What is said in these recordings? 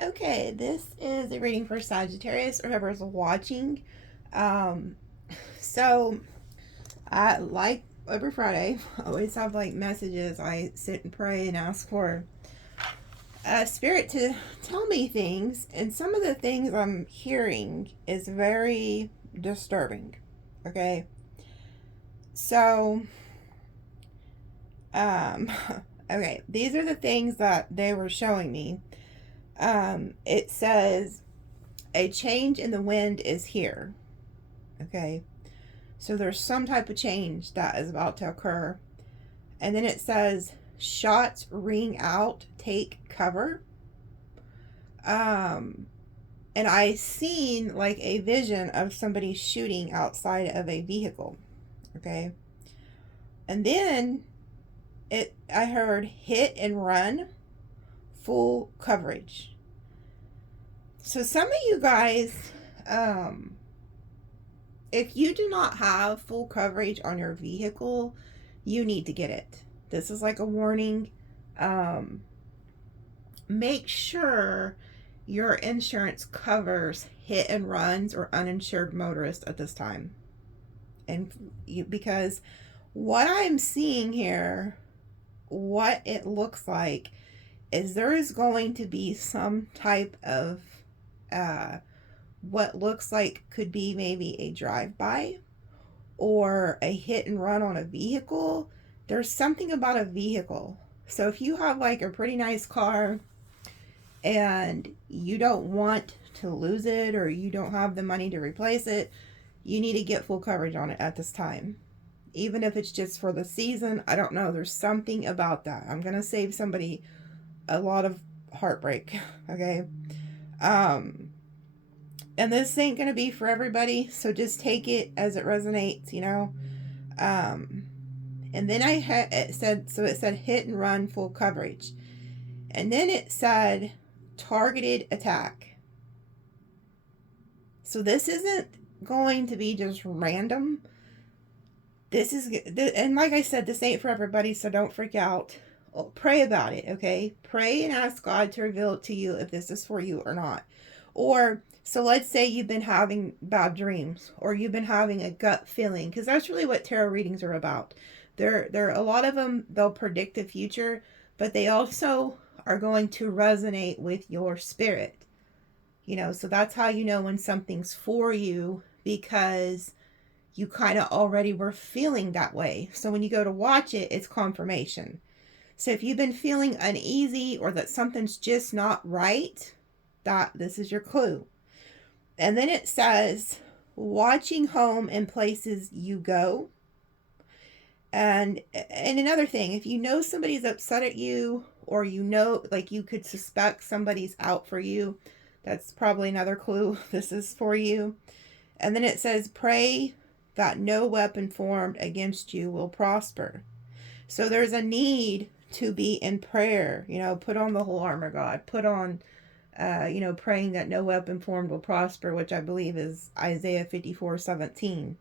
Okay, this is a reading for Sagittarius or whoever's watching. Um, so I like every Friday, I always have like messages. I sit and pray and ask for spirit to tell me things, and some of the things I'm hearing is very disturbing. Okay, so um, okay, these are the things that they were showing me. It says a change in the wind is here. Okay, so there's some type of change that is about to occur. And then it says, shots ring out, take cover. Um, and I seen like a vision of somebody shooting outside of a vehicle. Okay. And then I heard hit and run, full coverage. So some of you guys, if you do not have full coverage on your vehicle, you need to get it. This is like a warning. Make sure your insurance covers hit and runs or uninsured motorists at this time. And because what I'm seeing here, what it looks like is there is going to be some type of what looks like could be maybe a drive-by or a hit and run on a vehicle. There's something about a vehicle. So if you have like a pretty nice car and you don't want to lose it or you don't have the money to replace it, you need to get full coverage on it at this time. Even if it's just for the season, I don't know. There's something about that. I'm going to save somebody a lot of heartbreak. Okay. And this ain't going to be for everybody. So just take it as it resonates, you know. And then it said hit and run, full coverage. And then it said targeted attack. So this isn't going to be just random. This is, and like I said, this ain't for everybody, so don't freak out. Pray about it, okay? Pray and ask God to reveal it to you if this is for you or not. Or, so let's say you've been having bad dreams, or you've been having a gut feeling, because that's really what tarot readings are about. They're a lot of them, they'll predict the future, but they also are going to resonate with your spirit. You know, so that's how you know when something's for you, because you kind of already were feeling that way. So when you go to watch it, it's confirmation. So if you've been feeling uneasy or that something's just not right, this is your clue. And then it says watching home in places you go. And another thing, if you know somebody's upset at you, or you know, like you could suspect somebody's out for you, that's probably another clue. This is for you. And then it says pray that no weapon formed against you will prosper. So there's a need to be in prayer, you know, put on the whole armor, God, put on, you know, praying that no weapon formed will prosper, which I believe is Isaiah 54:17.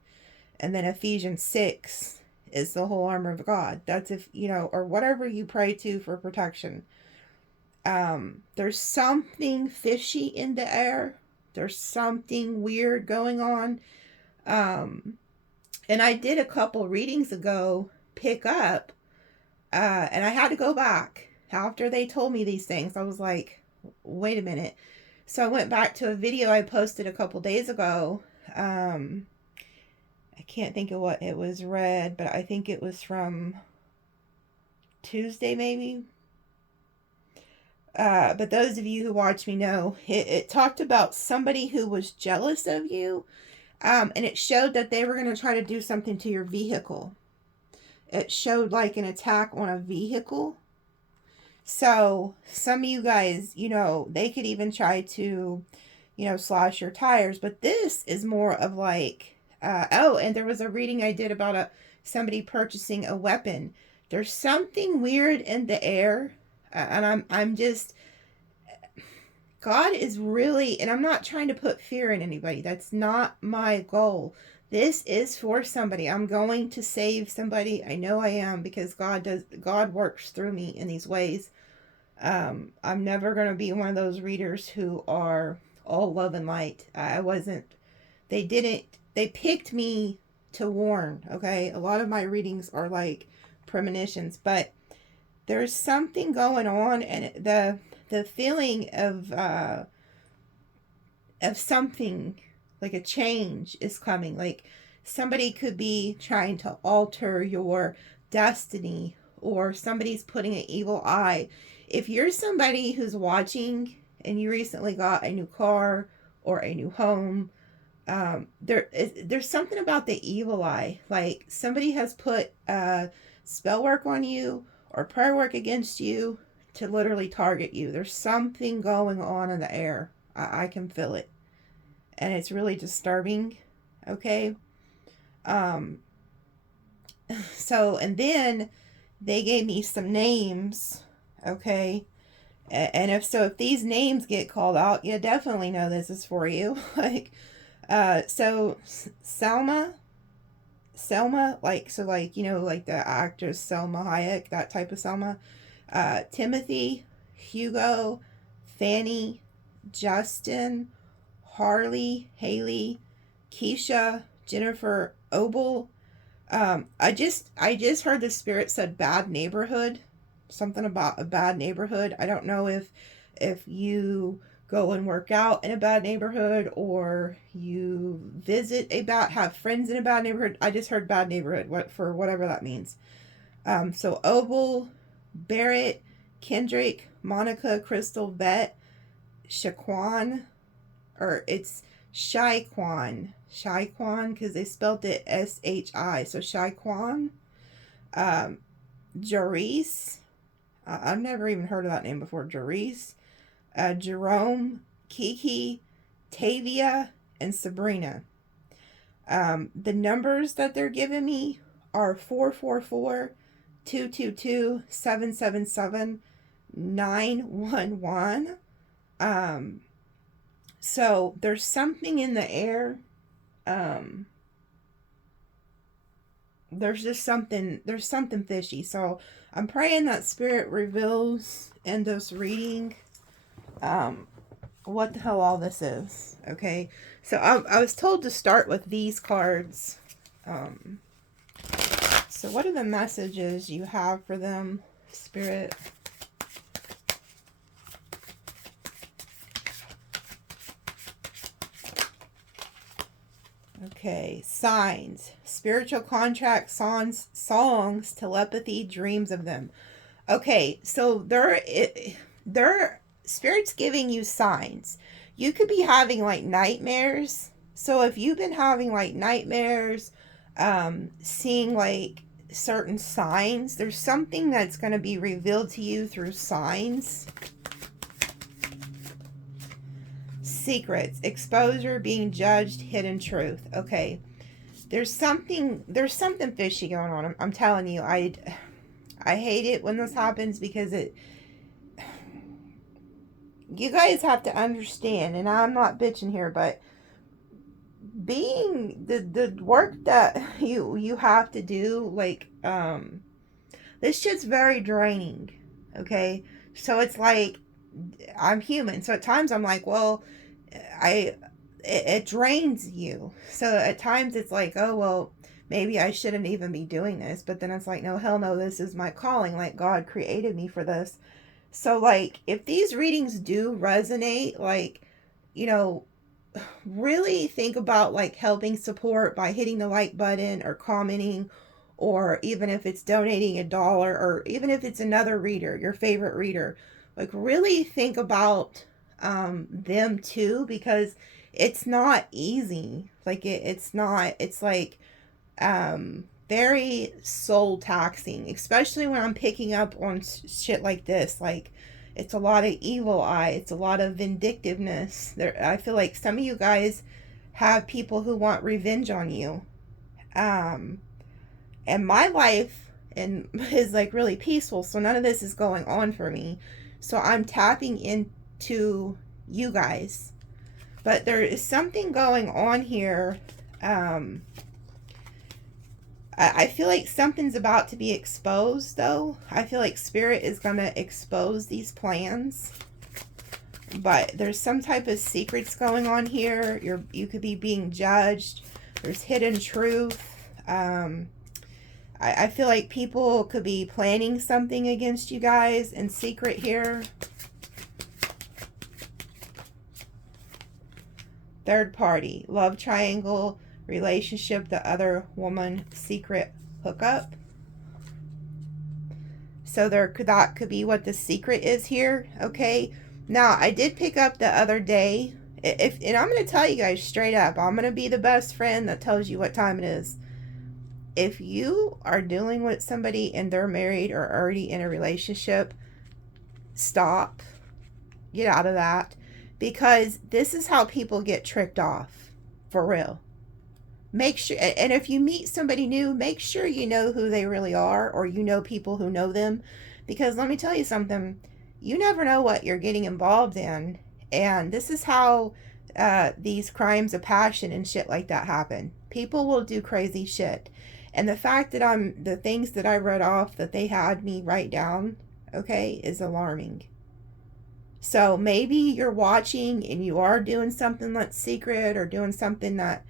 And then Ephesians 6 is the whole armor of God. That's if, you know, or whatever you pray to for protection. There's something fishy in the air. There's something weird going on. And I did a couple readings ago pick up, and I had to go back after they told me these things. I was like, wait a minute. So I went back to a video I posted a couple days ago. I can't think of what it was read, but I think it was from Tuesday maybe. But those of you who watch me know, it talked about somebody who was jealous of you. And it showed that they were going to try to do something to your vehicle. It showed like an attack on a vehicle. So some of you guys, you know, they could even try to, you know, slash your tires. But this is more of like, and there was a reading I did about somebody purchasing a weapon. There's something weird in the air. And I'm just, God is really, and I'm not trying to put fear in anybody. That's not my goal. This is for somebody. I'm going to save somebody. I know I am, because God works through me in these ways. I'm never going to be one of those readers who are all love and light. I wasn't. They picked me to warn, okay? A lot of my readings are like premonitions, but there's something going on, and the feeling of something like a change is coming. Like somebody could be trying to alter your destiny, or somebody's putting an evil eye. If you're somebody who's watching and you recently got a new car or a new home, there's something about the evil eye. Like somebody has put spell work on you or prayer work against you to literally target you. There's something going on in the air. I can feel it, and it's really disturbing. Okay. Um. So, and then they gave me some names. Okay. And if these names get called out, you definitely know this is for you. Like, so Selma, like, so like, you know, like the actress Selma Hayek, that type of Selma. Timothy, Hugo, Fanny, Justin, Harley, Haley, Keisha, Jennifer, Obel. I just heard the spirit said bad neighborhood, something about a bad neighborhood. I don't know if you go and work out in a bad neighborhood, or you have friends in a bad neighborhood. I just heard bad neighborhood, for whatever that means. So Obel, Barrett, Kendrick, Monica, Crystal, Vet, Shaquan, or it's Shaquan, because they spelled it S-H-I, so Shaquan, Jarice, I've never even heard of that name before, Jarice, Jerome, Kiki, Tavia, and Sabrina. The numbers that they're giving me are 444, 222, 777, 911. So there's something in the air. There's something fishy. So I'm praying that spirit reveals in this reading what the hell all this is. Okay. So I was told to start with these cards. So what are the messages you have for them, Spirit? Okay, signs, spiritual contracts, songs, telepathy, dreams of them. Okay, so there Spirit's giving you signs. You could be having like nightmares. So if you've been having like nightmares, seeing like certain signs, there's something that's going to be revealed to you through signs. Secrets, exposure, being judged, hidden truth. Okay, there's something fishy going on. I'm telling you, I hate it when this happens, because you guys have to understand, and I'm not bitching here, but being the work that you have to do, like, this shit's very draining. Okay, so it's like, I'm human, so at times I'm like, well, it drains you. So at times it's like, oh, well, maybe I shouldn't even be doing this. But then it's like, no, hell no, this is my calling. Like, God created me for this. So, like, if these readings do resonate, like, you know, really think about, like, helping support by hitting the like button or commenting, or even if it's donating $1, or even if it's another reader, your favorite reader. Like, really think about them too, because it's not easy. Like, it's not, it's like very soul taxing, especially when I'm picking up on shit like this. Like, it's a lot of evil eye, it's a lot of vindictiveness there. I feel like some of you guys have people who want revenge on you, and my life is like really peaceful, so none of this is going on for me. So I'm tapping into you guys. But there is something going on here. I feel like something's about to be exposed, though. I feel like Spirit is going to expose these plans. But there's some type of secrets going on here. You could be being judged. There's hidden truth. I feel like people could be planning something against you guys in secret here. Third party, love triangle, relationship, the other woman, secret hookup. So that could be what the secret is here, okay? Now, I did pick up the other day, and I'm going to tell you guys straight up, I'm going to be the best friend that tells you what time it is. If you are dealing with somebody and they're married or already in a relationship, stop. Get out of that. Because this is how people get tricked off. For real. Make sure, and if you meet somebody new, make sure you know who they really are, or you know people who know them. Because let me tell you something, you never know what you're getting involved in. And this is how these crimes of passion and shit like that happen. People will do crazy shit. And the fact that the things that I read off that they had me write down, okay, is alarming. So maybe you're watching and you are doing something that's secret or doing something that,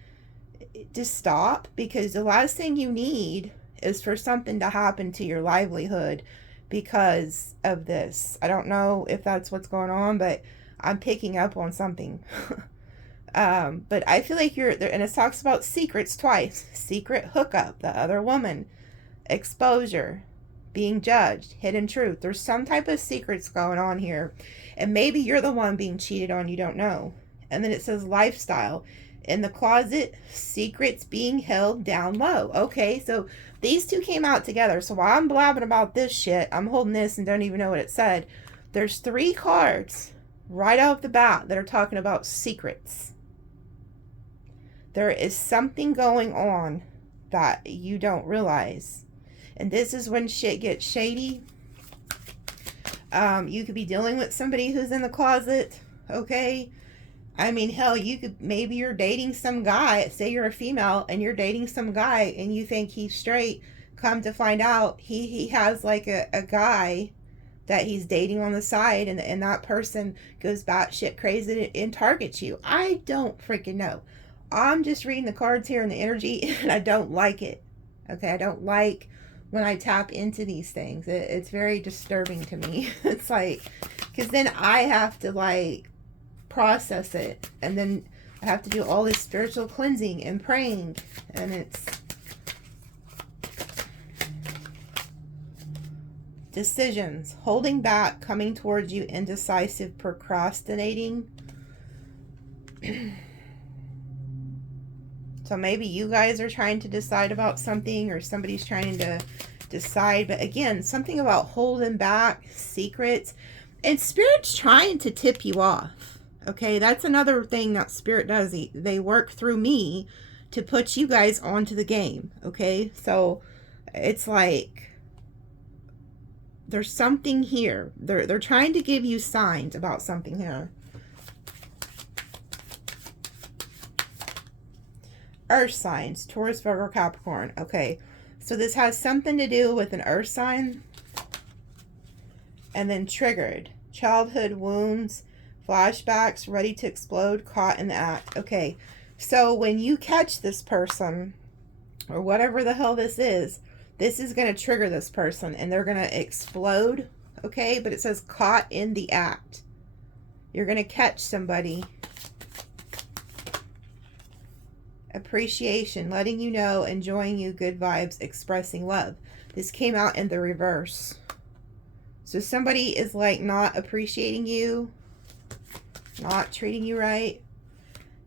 just stop, because the last thing you need is for something to happen to your livelihood because of this. I don't know if that's what's going on, but I'm picking up on something. But I feel like you're there, and it talks about secrets twice. Secret hookup, the other woman, exposure, being judged, hidden truth. There's some type of secrets going on here. And maybe you're the one being cheated on, you don't know. And then it says lifestyle. In the closet, secrets being held down low. Okay, so these two came out together. So while I'm blabbing about this shit, I'm holding this and don't even know what it said. There's 3 cards right off the bat that are talking about secrets. There is something going on that you don't realize. And this is when shit gets shady. You could be dealing with somebody who's in the closet, okay? I mean, hell, maybe you're dating some guy, say you're a female, and you're dating some guy, and you think he's straight. Come to find out, he has like a guy that he's dating on the side, and that person goes batshit crazy and targets you. I don't freaking know. I'm just reading the cards here and the energy, and I don't like it. Okay, I don't like when I tap into these things. It's very disturbing to me. It's like, because then I have to like process it, and then I have to do all this spiritual cleansing and praying, and it's decisions, holding back, coming towards you, indecisive, procrastinating. So maybe you guys are trying to decide about something, or somebody's trying to decide. But again, something about holding back, secrets, and Spirit's trying to tip you off. Okay, that's another thing that Spirit does. They work through me to put you guys onto the game. Okay, so it's like there's something here. They're trying to give you signs about something here. Earth signs, Taurus, Virgo, Capricorn. Okay, so this has something to do with an earth sign. And then triggered, childhood wounds, flashbacks, ready to explode, caught in the act. Okay, so when you catch this person, or whatever the hell this is going to trigger this person, and they're going to explode. Okay, but it says caught in the act. You're going to catch somebody. Appreciation, letting you know, enjoying you, good vibes, expressing love. This came out in the reverse. So somebody is like not appreciating you, not treating you right.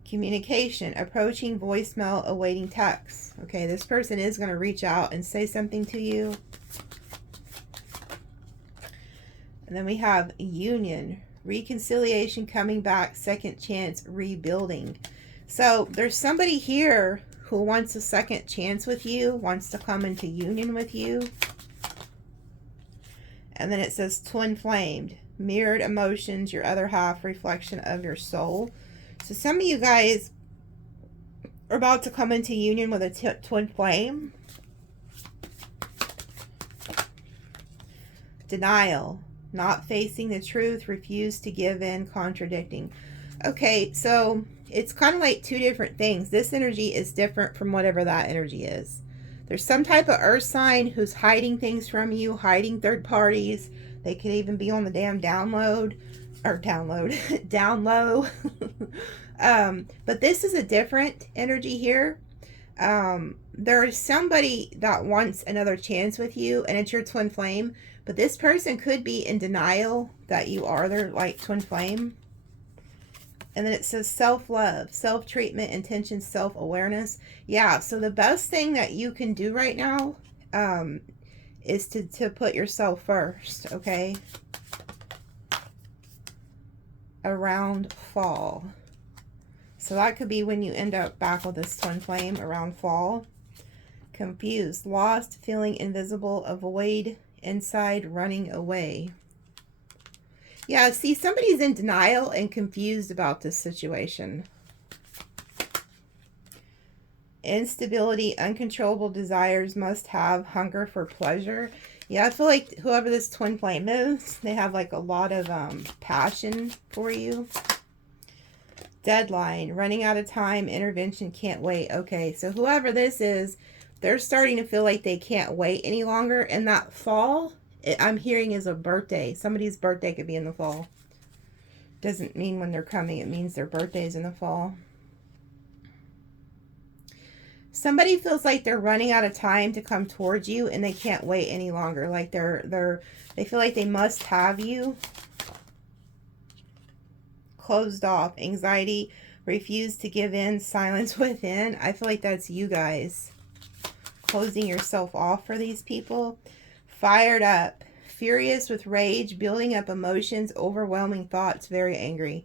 Communication, approaching voicemail, awaiting text. Okay, this person is going to reach out and say something to you. And then we have union, reconciliation, coming back, second chance, rebuilding. So there's somebody here who wants a second chance with you, wants to come into union with you. And then it says twin flamed, mirrored emotions, your other half, reflection of your soul. So some of you guys are about to come into union with a twin flame. Denial. Not facing the truth. Refuse to give in. Contradicting. Okay, so it's kind of like two different things. This energy is different from whatever that energy is. There's some type of earth sign who's hiding things from you, hiding third parties. They could even be on the damn download. Or download. Down low. But this is a different energy here. There's somebody that wants another chance with you, and it's your twin flame. But this person could be in denial that you are their like twin flame. And then it says self-love, self-treatment, intention, self-awareness. Yeah, so the best thing that you can do right now is to put yourself first, okay? Around fall. So that could be when you end up back with this twin flame around fall. Confused, lost, feeling invisible, avoid, inside, running away. Yeah, see, somebody's in denial and confused about this situation. Instability, uncontrollable desires, must have, hunger for pleasure. Yeah, I feel like whoever this twin flame is, they have like a lot of passion for you. Deadline, running out of time, intervention, can't wait. Okay, so whoever this is, they're starting to feel like they can't wait any longer. And that fall, I'm hearing is a birthday. Somebody's birthday could be in the fall. Doesn't mean when they're coming. It means their birthday's in the fall. Somebody feels like they're running out of time to come towards you and they can't wait any longer. Like they feel like they must have you. Closed off, anxiety, refuse to give in, silence within. I feel like that's you guys. Closing yourself off for these people. Fired up, furious with rage, building up emotions, overwhelming thoughts, very angry.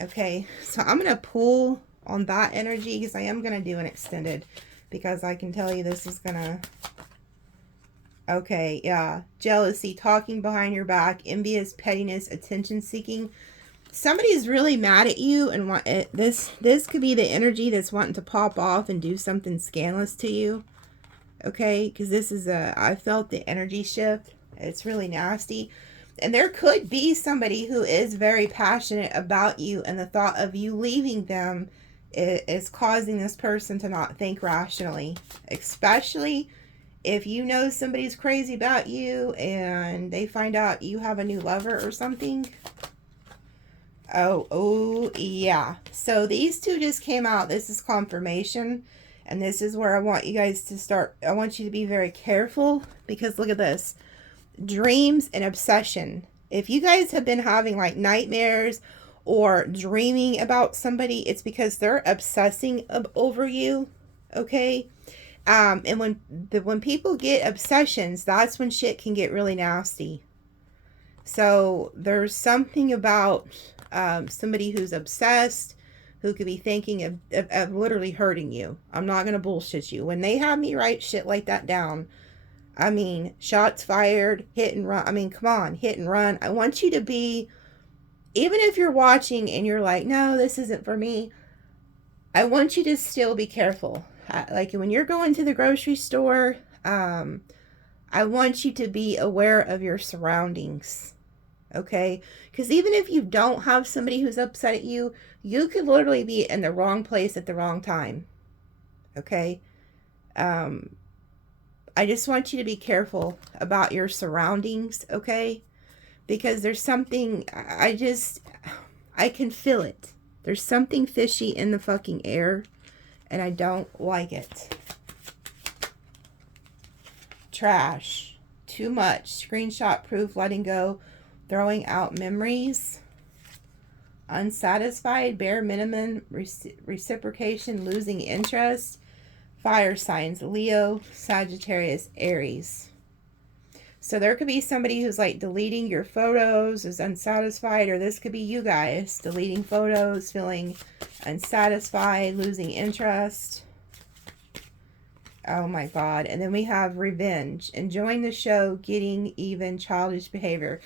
Okay, so I'm going to pull on that energy because I am going to do an extended because I can tell you this is going to... Okay, yeah. Jealousy, talking behind your back, envious, pettiness, attention seeking. Somebody's really mad at you and want it. This could be the energy that's wanting to pop off and do something scandalous to you. Okay, because this is I felt the energy shift. It's really nasty. And there could be somebody who is very passionate about you, and the thought of you leaving them is causing this person to not think rationally. Especially if you know somebody's crazy about you and they find out you have a new lover or something. Oh, yeah. So these two just came out. This is confirmation. And this is where I want you guys to start. I want you to be very careful because look at this. Dreams and obsession. If you guys have been having like nightmares or dreaming about somebody, it's because they're obsessing over you. Okay. And when people get obsessions, that's when shit can get really nasty. So there's something about somebody who's obsessed, who could be thinking of literally hurting you. I'm not going to bullshit you. When they have me write shit like that down, I mean, shots fired, hit and run. I mean, come on, hit and run. I want you to be, even if you're watching and you're like, no, this isn't for me, I want you to still be careful. Like when you're going to the grocery store, I want you to be aware of your surroundings. Okay? Because even if you don't have somebody who's upset at you, you could literally be in the wrong place at the wrong time. Okay? I just want you to be careful about your surroundings, okay? Because there's something, I can feel it. There's something fishy in the fucking air, and I don't like it. Trash. Too much. Screenshot proof, letting go, throwing out memories. Unsatisfied, bare minimum, reciprocation, losing interest. Fire signs, Leo, Sagittarius, Aries. So there could be somebody who's like deleting your photos, is unsatisfied, or this could be you guys deleting photos, feeling unsatisfied, losing interest. Oh my God. And then we have revenge, enjoying the show, getting even, childish behavior.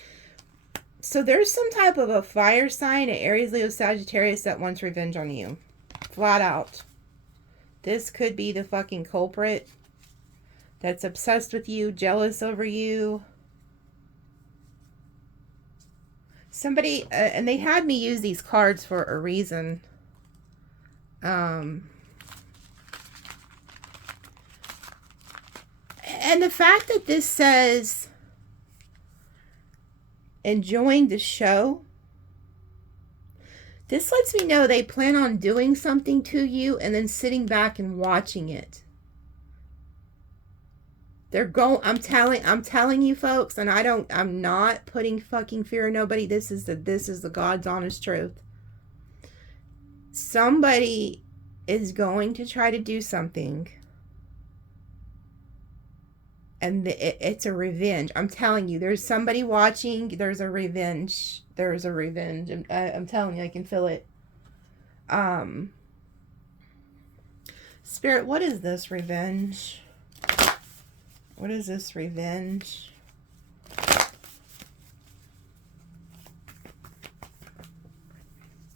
So there's some type of a fire sign, an Aries, Leo, Sagittarius that wants revenge on you. Flat out. This could be the fucking culprit that's obsessed with you, jealous over you. Somebody, and they had me use these cards for a reason. And the fact that this says enjoying the show, this lets me know they plan on doing something to you and then sitting back and watching it. They're going, I'm telling you folks, and I'm not putting fucking fear in nobody. This is the God's honest truth. Somebody is going to try to do something, and it's a revenge. I'm telling you, there's somebody watching. There's a revenge. There's a revenge. I'm telling you, I can feel it. Spirit, what is this revenge? What is this revenge?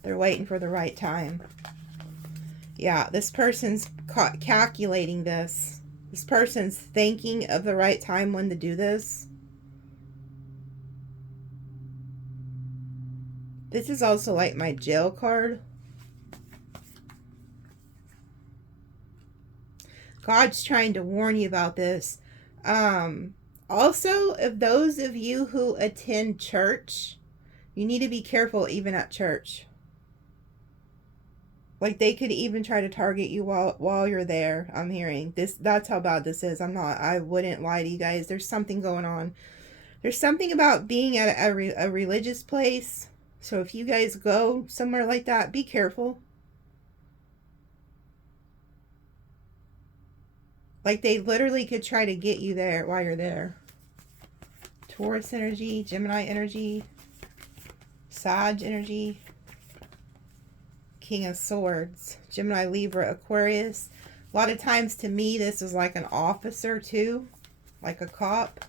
They're waiting for the right time. Yeah, this person's calculating this. This person's thinking of the right time when to do this. This is also like my jail card. God's trying to warn you about this. Also, if those of you who attend church, you need to be careful even at church. Like, they could even try to target you while you're there. I'm hearing this. That's how bad this is. I wouldn't lie to you guys. There's something going on. There's something about being at a religious place. So if you guys go somewhere like that, be careful. Like, they literally could try to get you there while you're there. Taurus energy, Gemini energy, Sag energy, King of Swords, Gemini, Libra, Aquarius. A lot of times, to me, this is like an officer too, like a cop.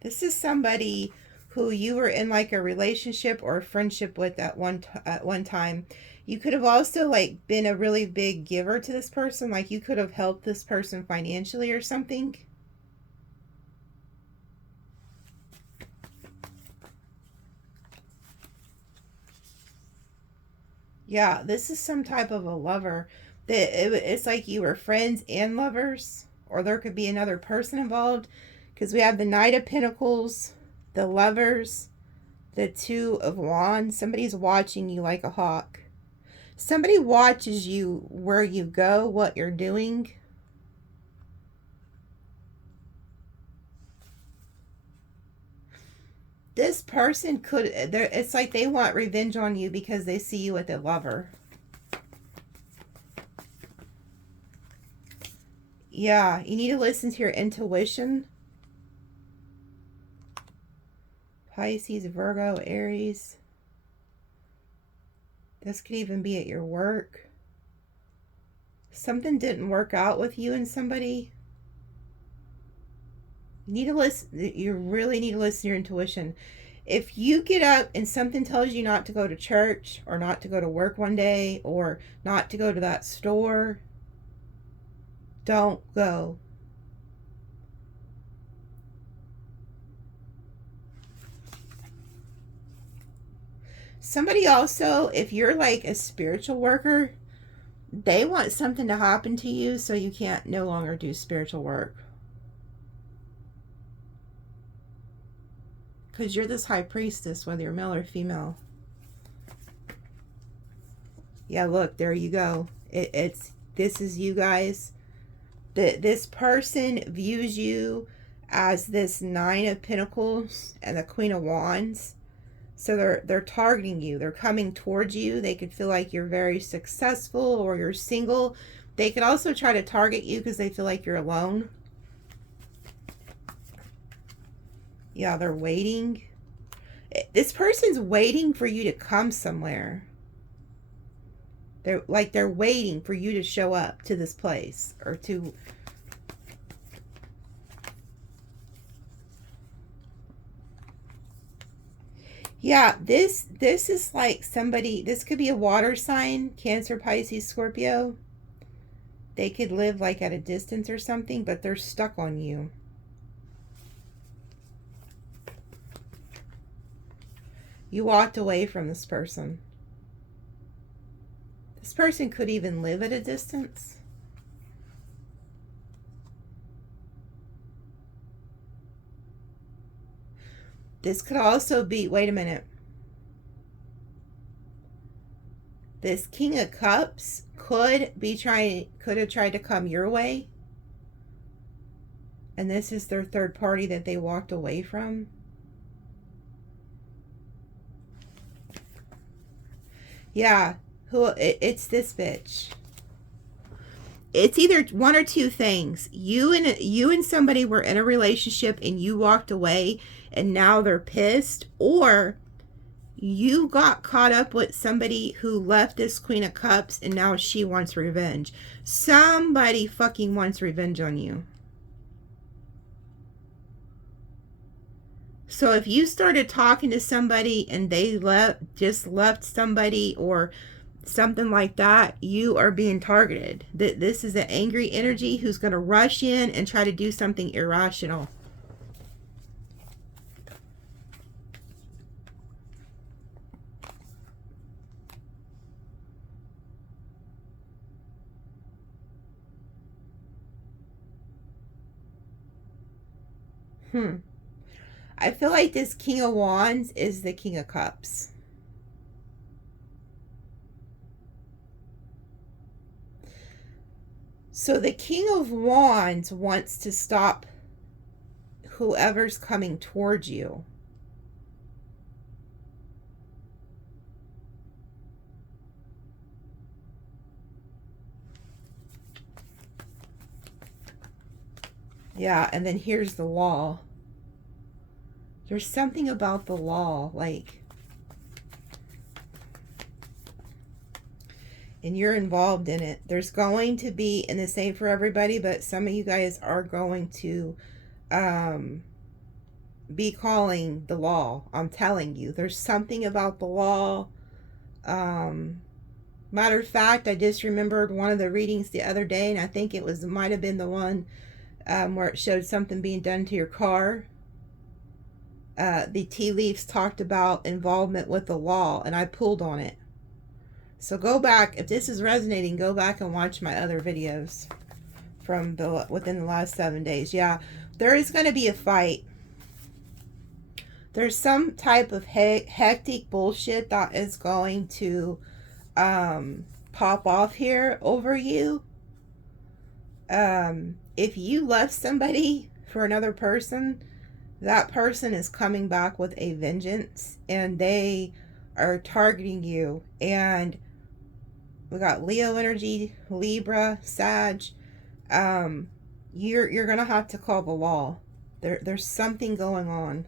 This is somebody who you were in like a relationship or a friendship with at one time. You could have also like been a really big giver to this person. Like, you could have helped this person financially or something. Yeah, this is some type of a lover. It's like you were friends and lovers. Or there could be another person involved. Because we have the Knight of Pentacles, the Lovers, the Two of Wands. Somebody's watching you like a hawk. Somebody watches you where you go, what you're doing. This person could, it's like they want revenge on you because they see you with a lover. Yeah, you need to listen to your intuition. Pisces, Virgo, Aries. This could even be at your work. Something didn't work out with you and somebody. You need to listen. You really need to listen to your intuition. If you get up and something tells you not to go to church or not to go to work one day or not to go to that store, don't go. Somebody also, if you're like a spiritual worker, they want something to happen to you so you can't no longer do spiritual work. Because you're this high priestess, whether you're male or female. Yeah, look, there you go. This is you guys. This person views you as this Nine of Pentacles and the Queen of Wands. So they're targeting you. They're coming towards you. They could feel like you're very successful or you're single. They could also try to target you because they feel like you're alone. Yeah, they're waiting. This person's waiting for you to come somewhere. They're waiting for you to show up to this place or to... Yeah, this is like somebody, this could be a water sign, Cancer, Pisces, Scorpio. They could live like at a distance or something, but they're stuck on you. You walked away from this person. This person could even live at a distance. This could also be, wait a minute. This King of Cups could have tried to come your way. And this is their third party that they walked away from. Yeah, it's this bitch. It's either one or two things. You and somebody were in a relationship and you walked away and now they're pissed, or you got caught up with somebody who left this Queen of Cups and now she wants revenge. Somebody fucking wants revenge on you. So if you started talking to somebody and they just left somebody or something like that, you are being targeted. This is an angry energy who's going to rush in and try to do something irrational. I feel like this King of Wands is the King of Cups. So the King of Wands wants to stop whoever's coming towards you. Yeah, and then here's the law. There's something about the law, like, and you're involved in it. There's going to be, and the same for everybody, but some of you guys are going to be calling the law. I'm telling you, there's something about the law. Matter of fact, I just remembered one of the readings the other day, and I think it might have been the one where it showed something being done to your car. The tea leaves talked about involvement with the law, and I pulled on it. So go back, if this is resonating, go back and watch my other videos from within the last 7 days. Yeah, there is going to be a fight. There's some type of hectic bullshit that is going to pop off here over you. If you left somebody for another person, that person is coming back with a vengeance, and they are targeting you. And we got Leo energy, Libra, Sag. You're gonna have to call the law. There's something going on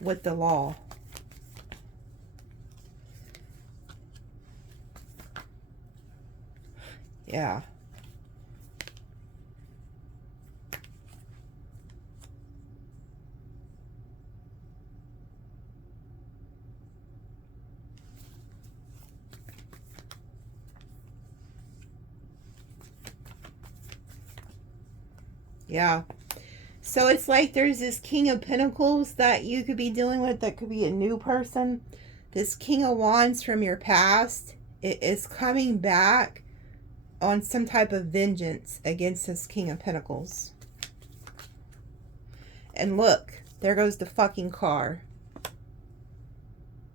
with the law. Yeah. Yeah. So it's like there's this King of Pentacles that you could be dealing with that could be a new person. This King of Wands from your past, it is coming back on some type of vengeance against this King of Pentacles. And look, there goes the fucking car.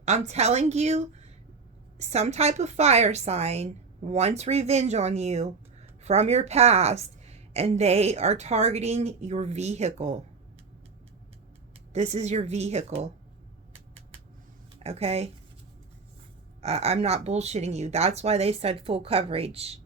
I'm telling you, some type of fire sign wants revenge on you from your past, and they are targeting your vehicle. This is your vehicle. Okay? I'm not bullshitting you. That's why they said full coverage.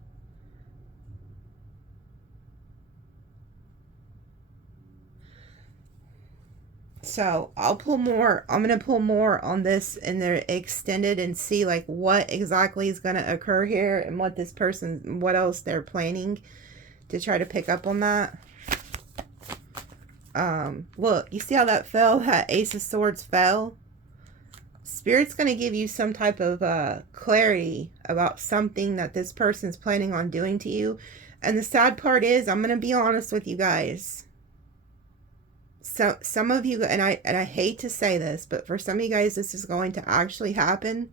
So I'll pull more. I'm going to pull more on this in the extended and see like what exactly is going to occur here and what this person, what else they're planning to try to pick up on that. Look, you see how that fell? That Ace of Swords fell. Spirit's going to give you some type of clarity about something that this person's planning on doing to you. And the sad part is, I'm going to be honest with you guys. So some of you, and I hate to say this, but for some of you guys, this is going to actually happen.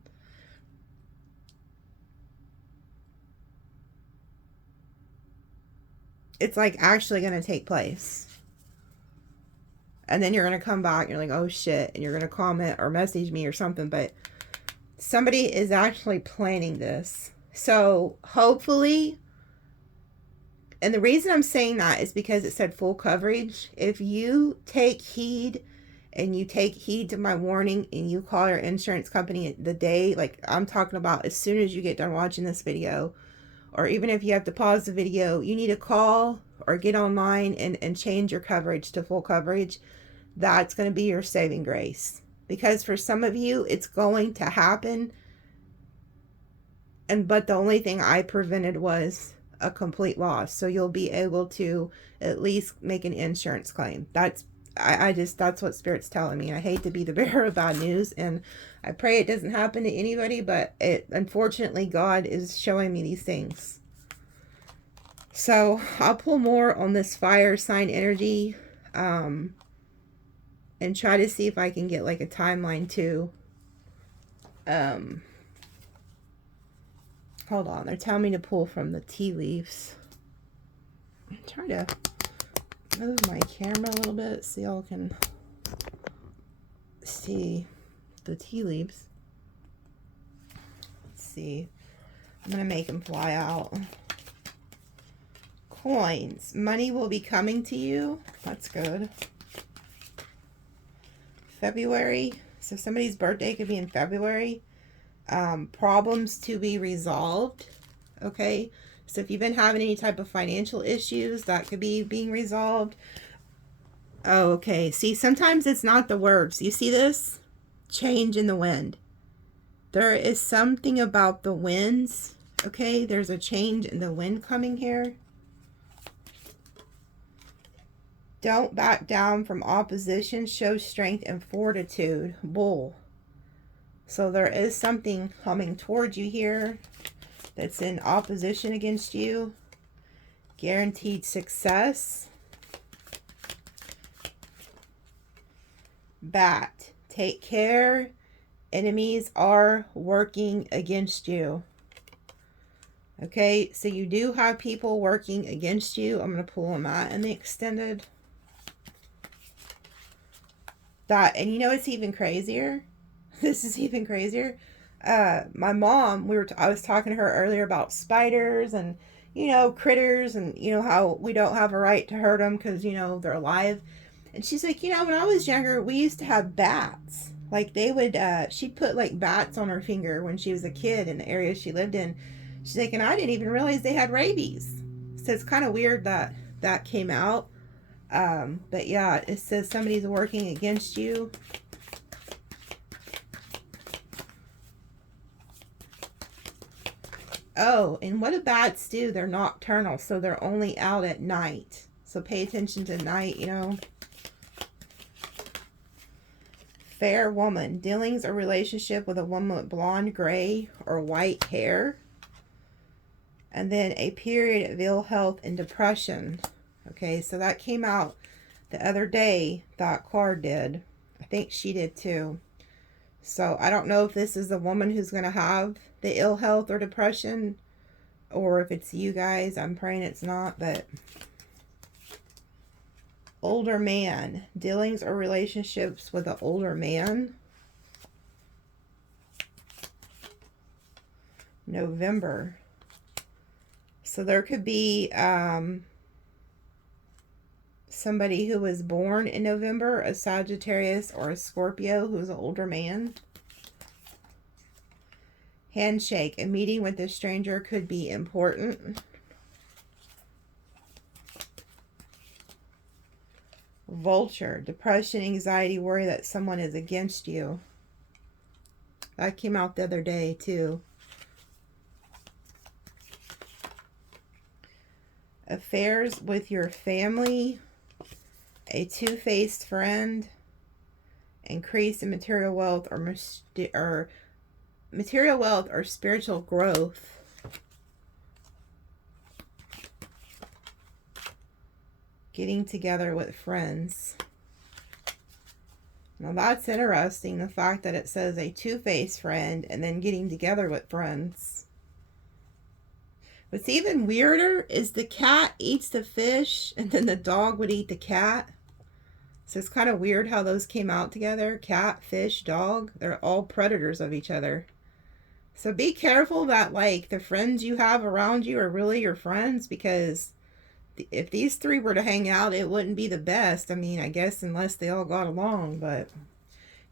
It's like actually going to take place. And then you're going to come back and you're like, oh shit. And you're going to comment or message me or something. But somebody is actually planning this. So hopefully, and the reason I'm saying that is because it said full coverage. If you take heed and you take heed to my warning and you call your insurance company the day, like I'm talking about as soon as you get done watching this video, or even if you have to pause the video, you need to call or get online and change your coverage to full coverage. That's going to be your saving grace. Because for some of you, it's going to happen. But the only thing I prevented was a complete loss. So you'll be able to at least make an insurance claim. That's what Spirit's telling me. I hate to be the bearer of bad news, and I pray it doesn't happen to anybody, but unfortunately God is showing me these things. So I'll pull more on this fire sign energy, and try to see if I can get like a timeline too. Hold on, they're telling me to pull from the tea leaves. I'm trying to move my camera a little bit so y'all can see the tea leaves. Let's see. I'm going to make them fly out. Coins. Money will be coming to you. That's good. February. So somebody's birthday could be in February. Problems to be resolved. Okay. So if you've been having any type of financial issues, that could be being resolved. Oh, okay. See, sometimes it's not the words. You see this? Change in the wind. There is something about the winds. Okay. There's a change in the wind coming here. Don't back down from opposition. Show strength and fortitude. Bull. So there is something coming towards you here that's in opposition against you. Guaranteed success. Bat. Take care. Enemies are working against you. Okay, so you do have people working against you. I'm going to pull them out in the extended. That, and you know it's even crazier? This is even crazier. My mom, I was talking to her earlier about spiders and, you know, critters and, you know, how we don't have a right to hurt them because, you know, they're alive. And she's like, you know, when I was younger, we used to have bats. Like they would, she'd put like bats on her finger when she was a kid in the area she lived in. She's like, and I didn't even realize they had rabies. So it's kind of weird that that came out. But yeah, it says somebody's working against you. Oh, and what do bats do? They're nocturnal, so they're only out at night. So pay attention to night, you know. Fair woman. Dealings or relationship with a woman with blonde, gray, or white hair. And then a period of ill health and depression. Okay, so that came out the other day. That card did. I think she did too. So I don't know if this is the woman who's going to have the ill health or depression, or if it's you guys. I'm praying it's not, but older man. Dealings or relationships with an older man. November. So there could be somebody who was born in November, a Sagittarius or a Scorpio who's an older man. Handshake. A meeting with a stranger could be important. Vulture. Depression, anxiety, worry that someone is against you. That came out the other day too. Affairs with your family. A two-faced friend. Increase in material wealth or material wealth or spiritual growth. Getting together with friends. Now that's interesting, the fact that it says a two-faced friend and then getting together with friends. What's even weirder is the cat eats the fish and then the dog would eat the cat. So it's kind of weird how those came out together. Cat, fish, dog. They're all predators of each other. So be careful that, like, the friends you have around you are really your friends, because if these three were to hang out, it wouldn't be the best. I mean, I guess unless they all got along, but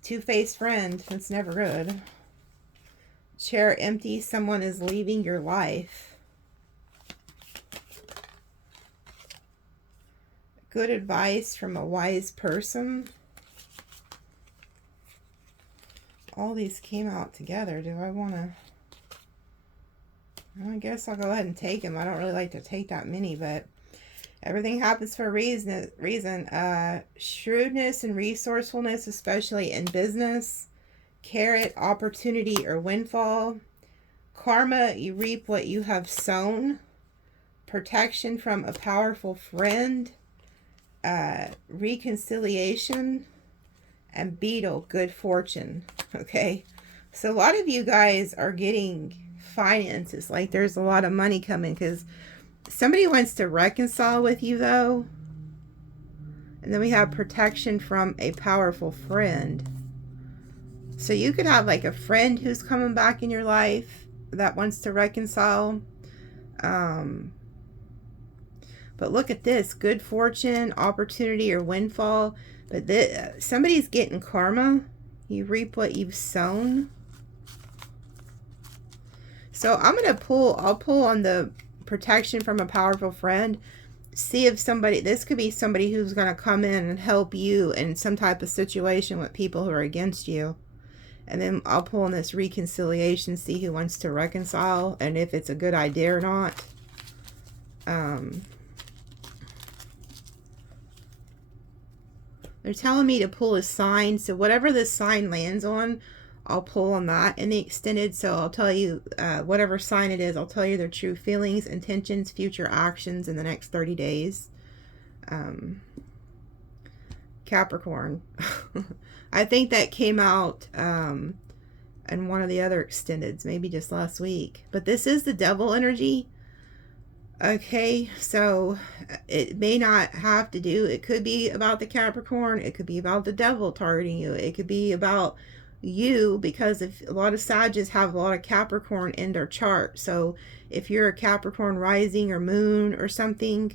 two-faced friend, it's never good. Chair empty, someone is leaving your life. Good advice from a wise person. All these came out together. Do I want to... I guess I'll go ahead and take them. I don't really like to take that many, but everything happens for a reason. Shrewdness and resourcefulness, especially in business. Carrot, opportunity or windfall. Karma, you reap what you have sown. Protection from a powerful friend. Reconciliation. And beetle, good fortune. Okay, so a lot of you guys are getting finances, like there's a lot of money coming, because somebody wants to reconcile with you though. And then we have protection from a powerful friend. So you could have like a friend who's coming back in your life that wants to reconcile. But look at this, good fortune, opportunity or windfall. But somebody's getting karma. You reap what you've sown. So I'm going to pull, I'll pull on the protection from a powerful friend. See if somebody, this could be somebody who's going to come in and help you in some type of situation with people who are against you. And then I'll pull on this reconciliation, see who wants to reconcile and if it's a good idea or not. They're telling me to pull a sign. So whatever this sign lands on, I'll pull on that in the extended. So I'll tell you, whatever sign it is, I'll tell you their true feelings, intentions, future actions in the next 30 days. Capricorn. I think that came out in one of the other extendeds, maybe just last week. But this is the devil energy. Okay, so it may not have to do, it could be about the Capricorn, it could be about the devil targeting you, it could be about you, because if a lot of Sagittarius have a lot of Capricorn in their chart. So if you're a Capricorn rising or moon or something,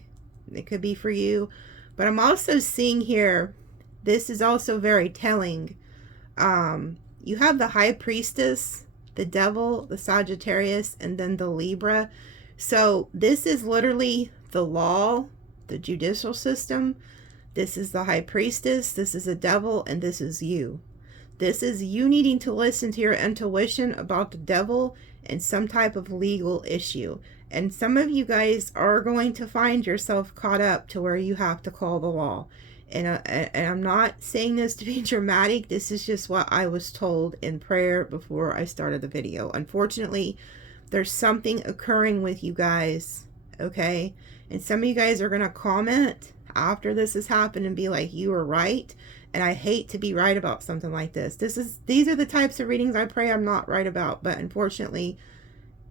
it could be for you. But I'm also seeing here, this is also very telling. You have the High Priestess, the devil, the Sagittarius, and then the Libra. So this is literally the law, the judicial system. This is the High Priestess. This is the devil, and this is you. This is you needing to listen to your intuition about the devil and some type of legal issue. And some of you guys are going to find yourself caught up to where you have to call the law. And I'm not saying this to be dramatic. This is just what I was told in prayer before I started the video. Unfortunately, there's something occurring with you guys, okay? And some of you guys are going to comment after this has happened and be like, you were right. And I hate to be right about something like this. These are the types of readings I pray I'm not right about. But unfortunately,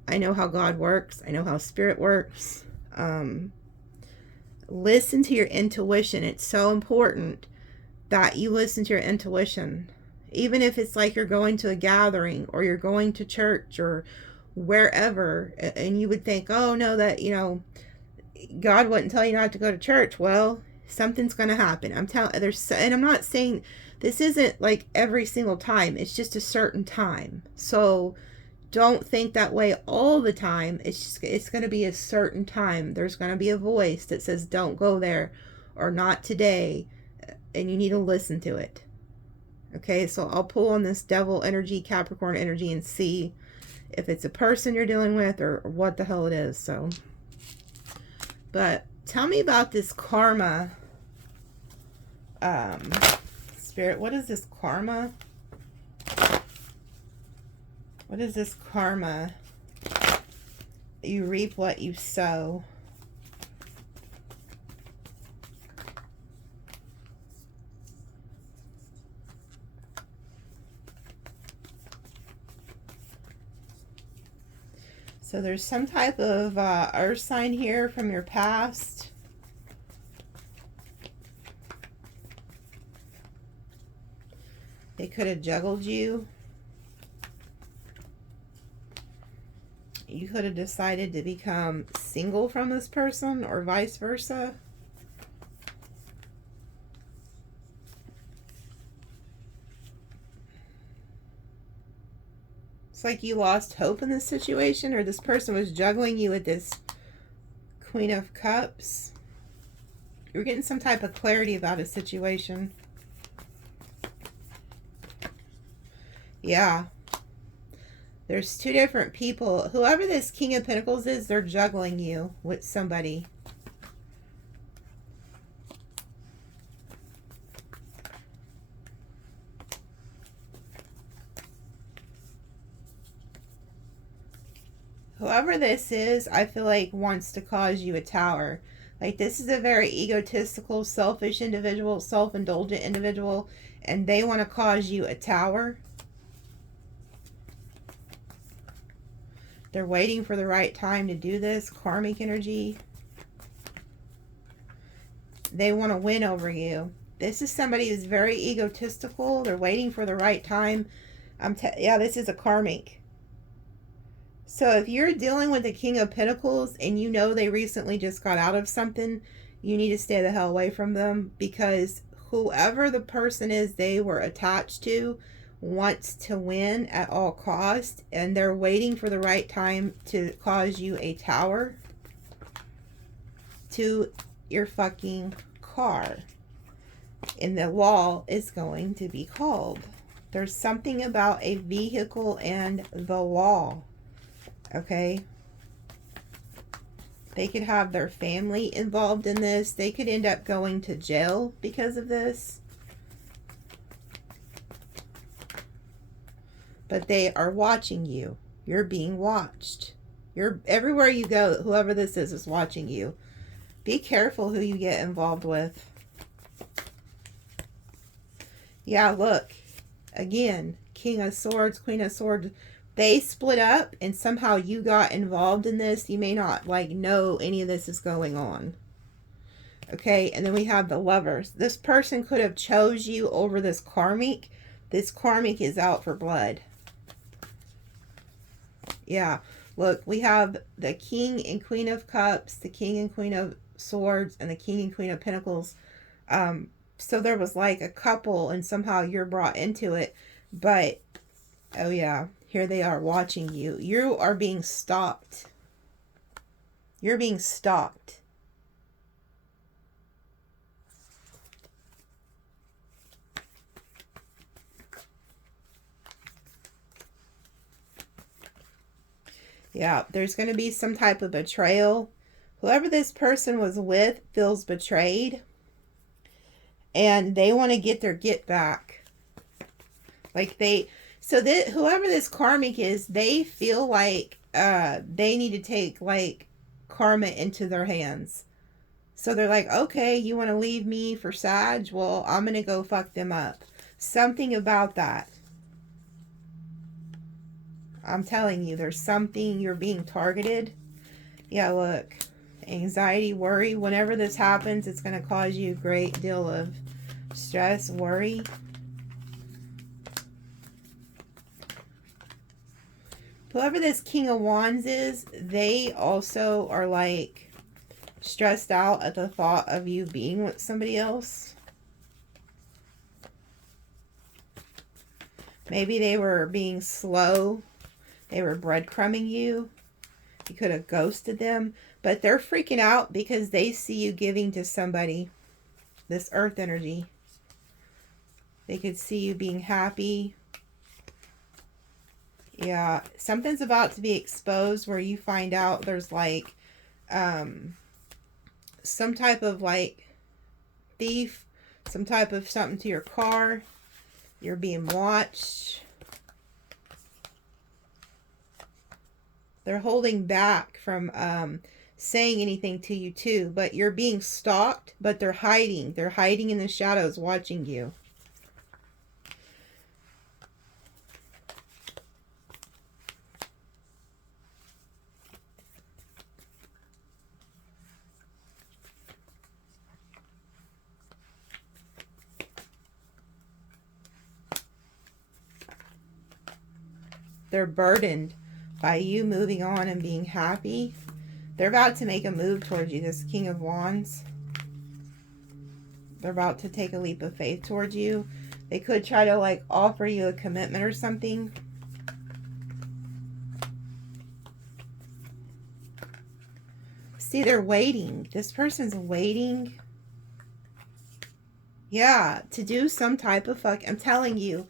I know how God works. I know how spirit works. Listen to your intuition. It's so important that you listen to your intuition. Even if it's like you're going to a gathering or you're going to church or wherever, and you would think, oh no, that, you know, God wouldn't tell you not to go to church. Well, something's going to happen. I'm not saying this isn't like every single time. It's just a certain time. So don't think that way all the time. It's going to be a certain time. There's going to be a voice that says, don't go there, or not today. And you need to listen to it. Okay. So I'll pull on this devil energy, Capricorn energy, and see if it's a person you're dealing with or what the hell it is. So, but tell me about this karma. Spirit, what is this karma? What is this karma? You reap what you sow. So there's some type of earth sign here from your past. They could have juggled you. You could have decided to become single from this person or vice versa. It's like you lost hope in this situation, or this person was juggling you with this Queen of Cups. You're getting some type of clarity about a situation. Yeah. There's two different people. Whoever this King of Pentacles is, they're juggling you with somebody. Whoever this is, I feel like wants to cause you a tower. Like, this is a very egotistical, selfish individual, self-indulgent individual, and they want to cause you a tower. They're waiting for the right time to do this. Karmic energy. They want to win over you. This is somebody who's very egotistical. They're waiting for the right time. Yeah, this is a karmic. So if you're dealing with the King of Pentacles and you know they recently just got out of something, you need to stay the hell away from them, because whoever the person is they were attached to wants to win at all costs, and they're waiting for the right time to cause you a tower to your fucking car. And the wall is going to be called. There's something about a vehicle and the wall. Okay, they could have their family involved in this. They could end up going to jail because of this. But they are watching you. You're being watched. You're everywhere you go. Whoever this is watching you. Be careful who you get involved with. Yeah, look. Again, King of Swords, Queen of Swords. They split up and somehow you got involved in this. You may not like know any of this is going on. Okay, and then we have the Lovers. This person could have chose you over this karmic. This karmic is out for blood. Yeah, look, we have the King and Queen of Cups, the King and Queen of Swords, and the King and Queen of Pentacles. So there was like a couple and somehow you're brought into it. But, oh yeah. Here they are watching you. You are being stalked. You're being stalked. Yeah, there's going to be some type of betrayal. Whoever this person was with feels betrayed. And they want to get their get back. Like so that whoever this karmic is, they feel like they need to take like karma into their hands. So they're like, okay, you want to leave me for Sag? Well, I'm going to go fuck them up. Something about that. I'm telling you, there's something, you're being targeted. Yeah, look. Anxiety, worry. Whenever this happens, it's going to cause you a great deal of stress, worry. Whoever this King of Wands is, they also are like stressed out at the thought of you being with somebody else. Maybe they were being slow. They were breadcrumbing you. You could have ghosted them. But they're freaking out because they see you giving to somebody. This earth energy. They could see you being happy. Yeah, something's about to be exposed where you find out there's like some type of like thief, some type of something to your car. You're being watched. They're holding back from saying anything to you too, but you're being stalked, but they're hiding. They're hiding in the shadows watching you. They're burdened by you moving on and being happy. They're about to make a move towards you. This King of Wands. They're about to take a leap of faith towards you. They could try to like offer you a commitment or something. See, they're waiting. This person's waiting. Yeah, to do some type of I'm telling you,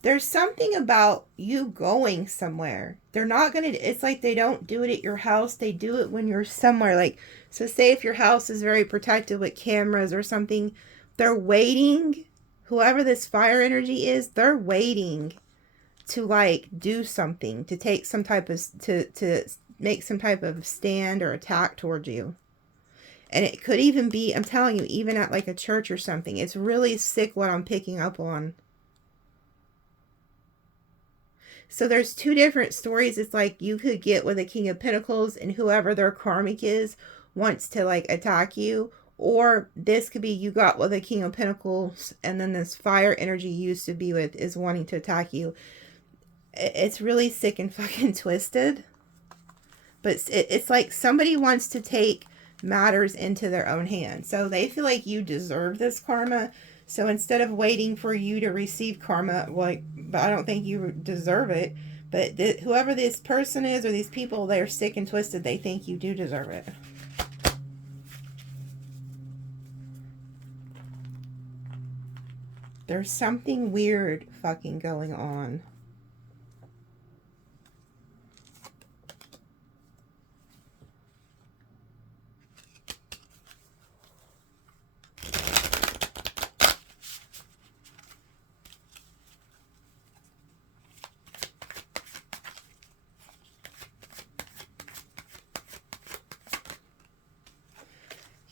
there's something about you going somewhere. They're not going to, it's like they don't do it at your house. They do it when you're somewhere. Like, so say if your house is very protected with cameras or something, they're waiting. Whoever this fire energy is, they're waiting to like do something, to take some type of, to make some type of stand or attack towards you. And it could even be, I'm telling you, even at like a church or something. It's really sick what I'm picking up on. So there's two different stories. It's like you could get with a King of Pentacles and whoever their karmic is wants to like attack you. Or this could be you got with a King of Pentacles and then this fire energy you used to be with is wanting to attack you. It's really sick and fucking twisted. But it's like somebody wants to take matters into their own hands. So they feel like you deserve this karma. So instead of waiting for you to receive karma, like, but I don't think you deserve it. But whoever this person is or these people, they're sick and twisted. They think you do deserve it. There's something weird fucking going on.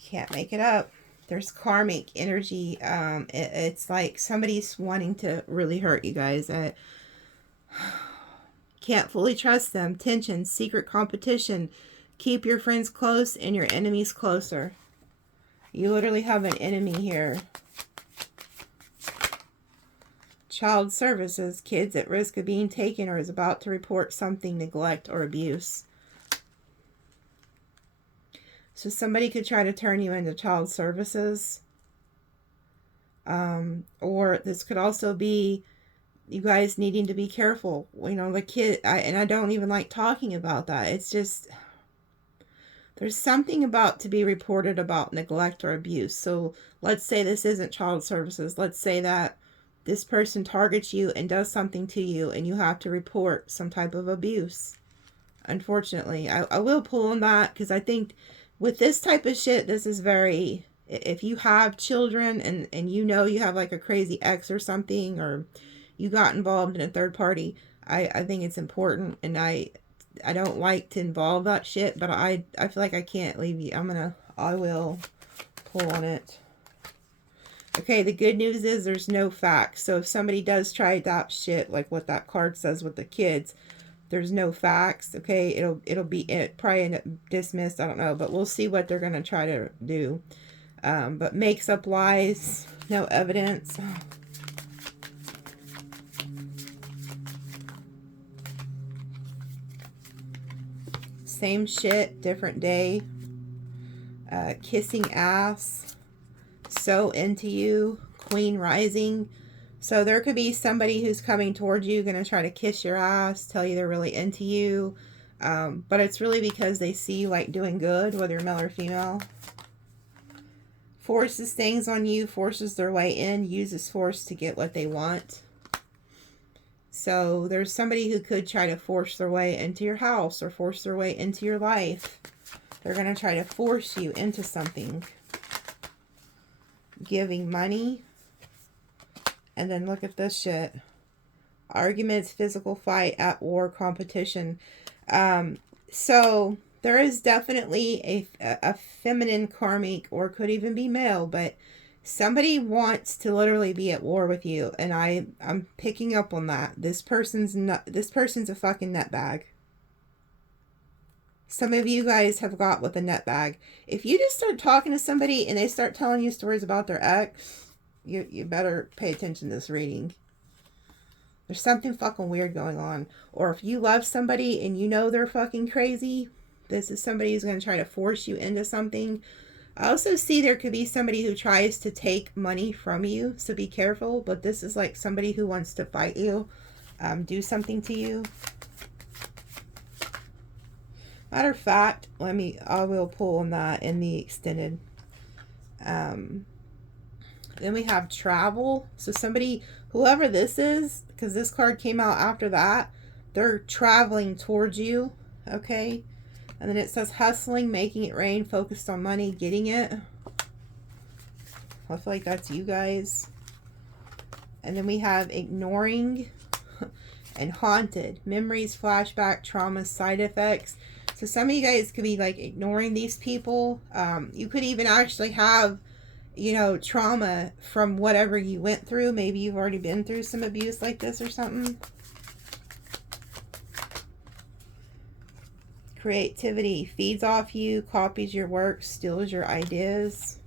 Can't make it up. There's karmic energy. It's like somebody's wanting to really hurt you guys. Can't fully trust them. Tension, secret competition. Keep your friends close and your enemies closer. You literally have an enemy here. Child services. Kids at risk of being taken or is about to report something, neglect or abuse. So somebody could try to turn you into child services. Or this could also be you guys needing to be careful. You know, the kid, and I don't even like talking about that. It's just, there's something about to be reported about neglect or abuse. So let's say this isn't child services. Let's say that this person targets you and does something to you and you have to report some type of abuse. Unfortunately, I will pull on that because I think with this type of shit, this is very, if you have children and you know you have like a crazy ex or something, or you got involved in a third party, I think it's important, and I don't like to involve that shit, but I feel like I can't leave you. I will pull on it. Okay, the good news is there's no facts. So if somebody does try that shit, like what that card says with the kids, there's no facts. Okay, it'll be probably end up dismissed. I don't know, but we'll see what they're gonna try to do. But makes up lies, no evidence. Same shit, different day. Kissing ass. So into you. Queen rising. So there could be somebody who's coming towards you, going to try to kiss your ass, tell you they're really into you. But it's really because they see you like doing good, whether you're male or female. Forces things on you, forces their way in, uses force to get what they want. So there's somebody who could try to force their way into your house or force their way into your life. They're going to try to force you into something. Giving money. And then look at this shit. Arguments, physical fight, at war, competition. So there is definitely a feminine karmic, or could even be male, but somebody wants to literally be at war with you, and I'm picking up on that. This person's a fucking nutbag. Some of you guys have got with a nutbag. If you just start talking to somebody and they start telling you stories about their ex, you better pay attention to this reading. There's something fucking weird going on. Or if you love somebody and you know they're fucking crazy, this is somebody who's going to try to force you into something. I also see there could be somebody who tries to take money from you, so be careful. But this is like somebody who wants to fight you, do something to you. Matter of fact, I will pull on that in the extended. Then we have travel. So somebody, whoever this is, because this card came out after that, they're traveling towards you, okay? And then it says hustling, making it rain, focused on money, getting it. I feel like that's you guys. And then we have ignoring and haunted. Memories, flashback, trauma, side effects. So some of you guys could be like ignoring these people. You could even actually have, you know, trauma from whatever you went through. Maybe you've already been through some abuse like this or something. Creativity feeds off you, copies your work, steals your ideas.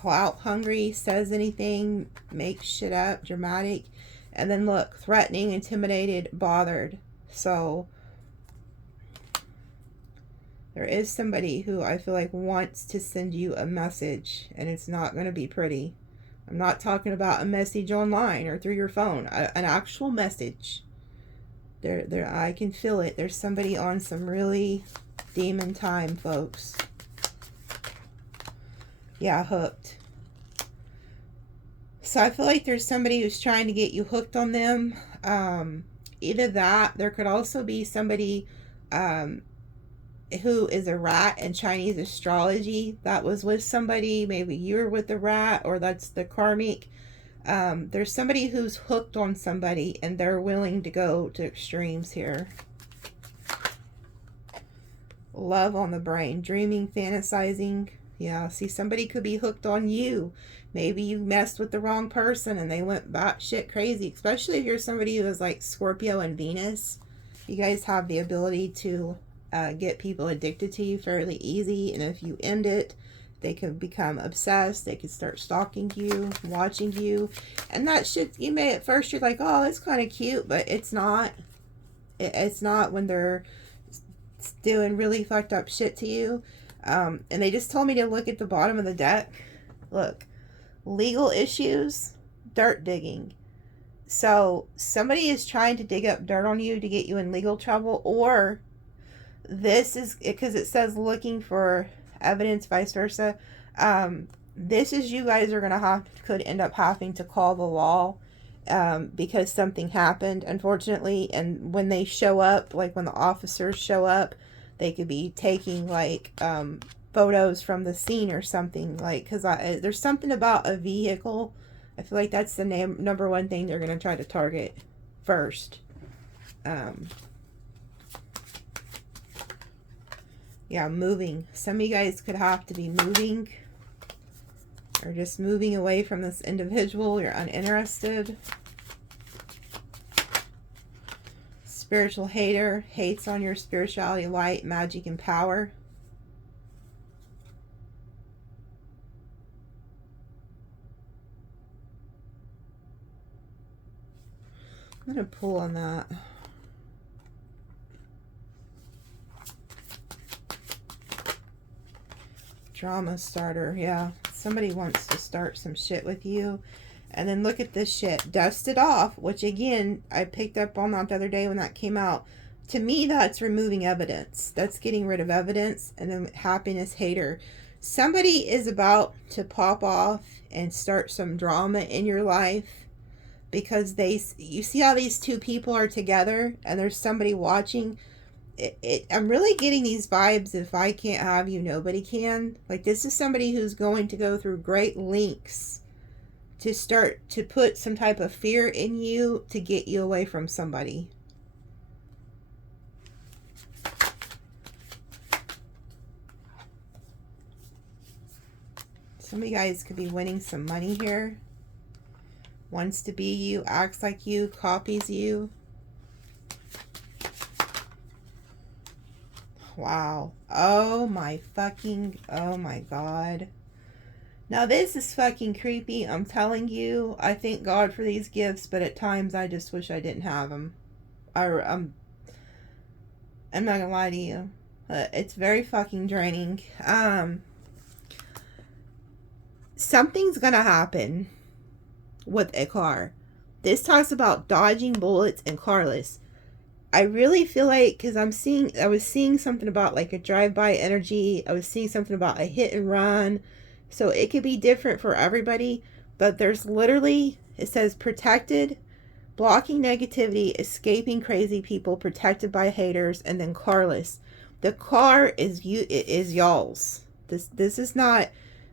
Clout hungry, says anything, makes shit up, dramatic. And then look, threatening, intimidated, bothered. So there is somebody who I feel like wants to send you a message, and it's not going to be pretty. I'm not talking about a message online or through your phone. An actual message. I can feel it. There's somebody on some really demon time, folks. Yeah, hooked. So I feel like there's somebody who's trying to get you hooked on them. Either that. There could also be somebody who is a rat in Chinese astrology that was with somebody. Maybe you're with the rat, or that's the karmic. There's somebody who's hooked on somebody and they're willing to go to extremes here. Love on the brain, dreaming, fantasizing. Yeah, see, somebody could be hooked on you. Maybe you messed with the wrong person and they went batshit crazy, especially if you're somebody who is like Scorpio and Venus. You guys have the ability to get people addicted to you fairly easy, and if you end it, they could become obsessed. They could start stalking you, watching you, and that shit, you may at first you're like, oh, it's kind of cute, but it's not. It's not when they're doing really fucked up shit to you. And they just told me to look at the bottom of the deck. Look, legal issues, dirt digging. So somebody is trying to dig up dirt on you to get you in legal trouble, or this is because it says looking for evidence, vice versa. This is you guys are gonna could end up having to call the law because something happened, unfortunately. And when they show up, like when the officers show up, they could be taking like photos from the scene or something, like, because there's something about a vehicle. I feel like that's the number one thing they're gonna try to target first. Yeah, moving. Some of you guys could have to be moving, or just moving away from this individual. You're uninterested. Spiritual hater, hates on your spirituality, light, magic, and power. I'm going to pull on that. Drama starter, yeah. Somebody wants to start some shit with you. And then look at this shit. Dust it off, which again, I picked up on that the other day when that came out. To me, that's removing evidence. That's getting rid of evidence. And then happiness hater. Somebody is about to pop off and start some drama in your life. Because you see how these two people are together and there's somebody watching. I'm really getting these vibes, if I can't have you, nobody can. Like, this is somebody who's going to go through great lengths to start to put some type of fear in you to get you away from somebody. Some of you guys could be winning some money here. Wants to be you, acts like you, copies you. Wow. Oh my God. Now this is fucking creepy. I'm telling you. I thank God for these gifts, but at times I just wish I didn't have them. I'm not gonna lie to you. It's very fucking draining. Something's gonna happen with a car. This talks about dodging bullets and carless. I really feel like, because I was seeing something about like a drive-by energy. I was seeing something about a hit and run. So it could be different for everybody. But there's literally, it says protected, blocking negativity, escaping crazy people, protected by haters, and then carless. The car is you. It is y'all's. This is not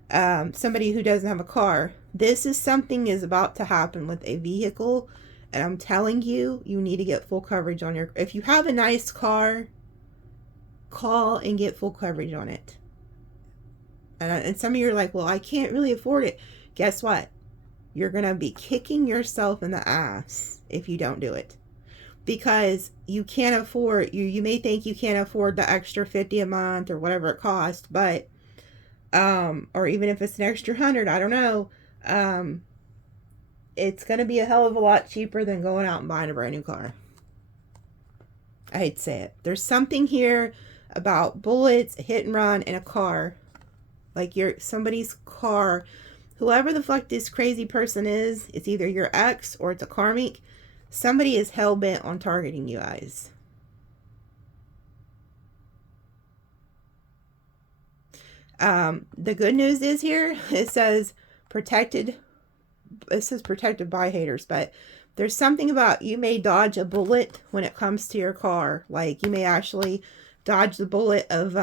somebody who doesn't have a car. This is something is about to happen with a vehicle, and I'm telling you, you need to get full coverage on your. If you have a nice car, call and get full coverage on it. And some of you are like, well, I can't really afford it. Guess what? You're gonna be kicking yourself in the ass if you don't do it, because you can't afford. You may think you can't afford the extra $50 a month or whatever it costs, but or even if it's an extra 100, I don't know. It's going to be a hell of a lot cheaper than going out and buying a brand new car. I hate to say it. There's something here about bullets, hit and run, and a car. Like somebody's car. Whoever the fuck this crazy person is, it's either your ex or it's a karmic. Somebody is hell-bent on targeting you guys. The good news is here, it says protected by haters, but there's something about you may dodge a bullet when it comes to your car. Like you may actually dodge the bullet of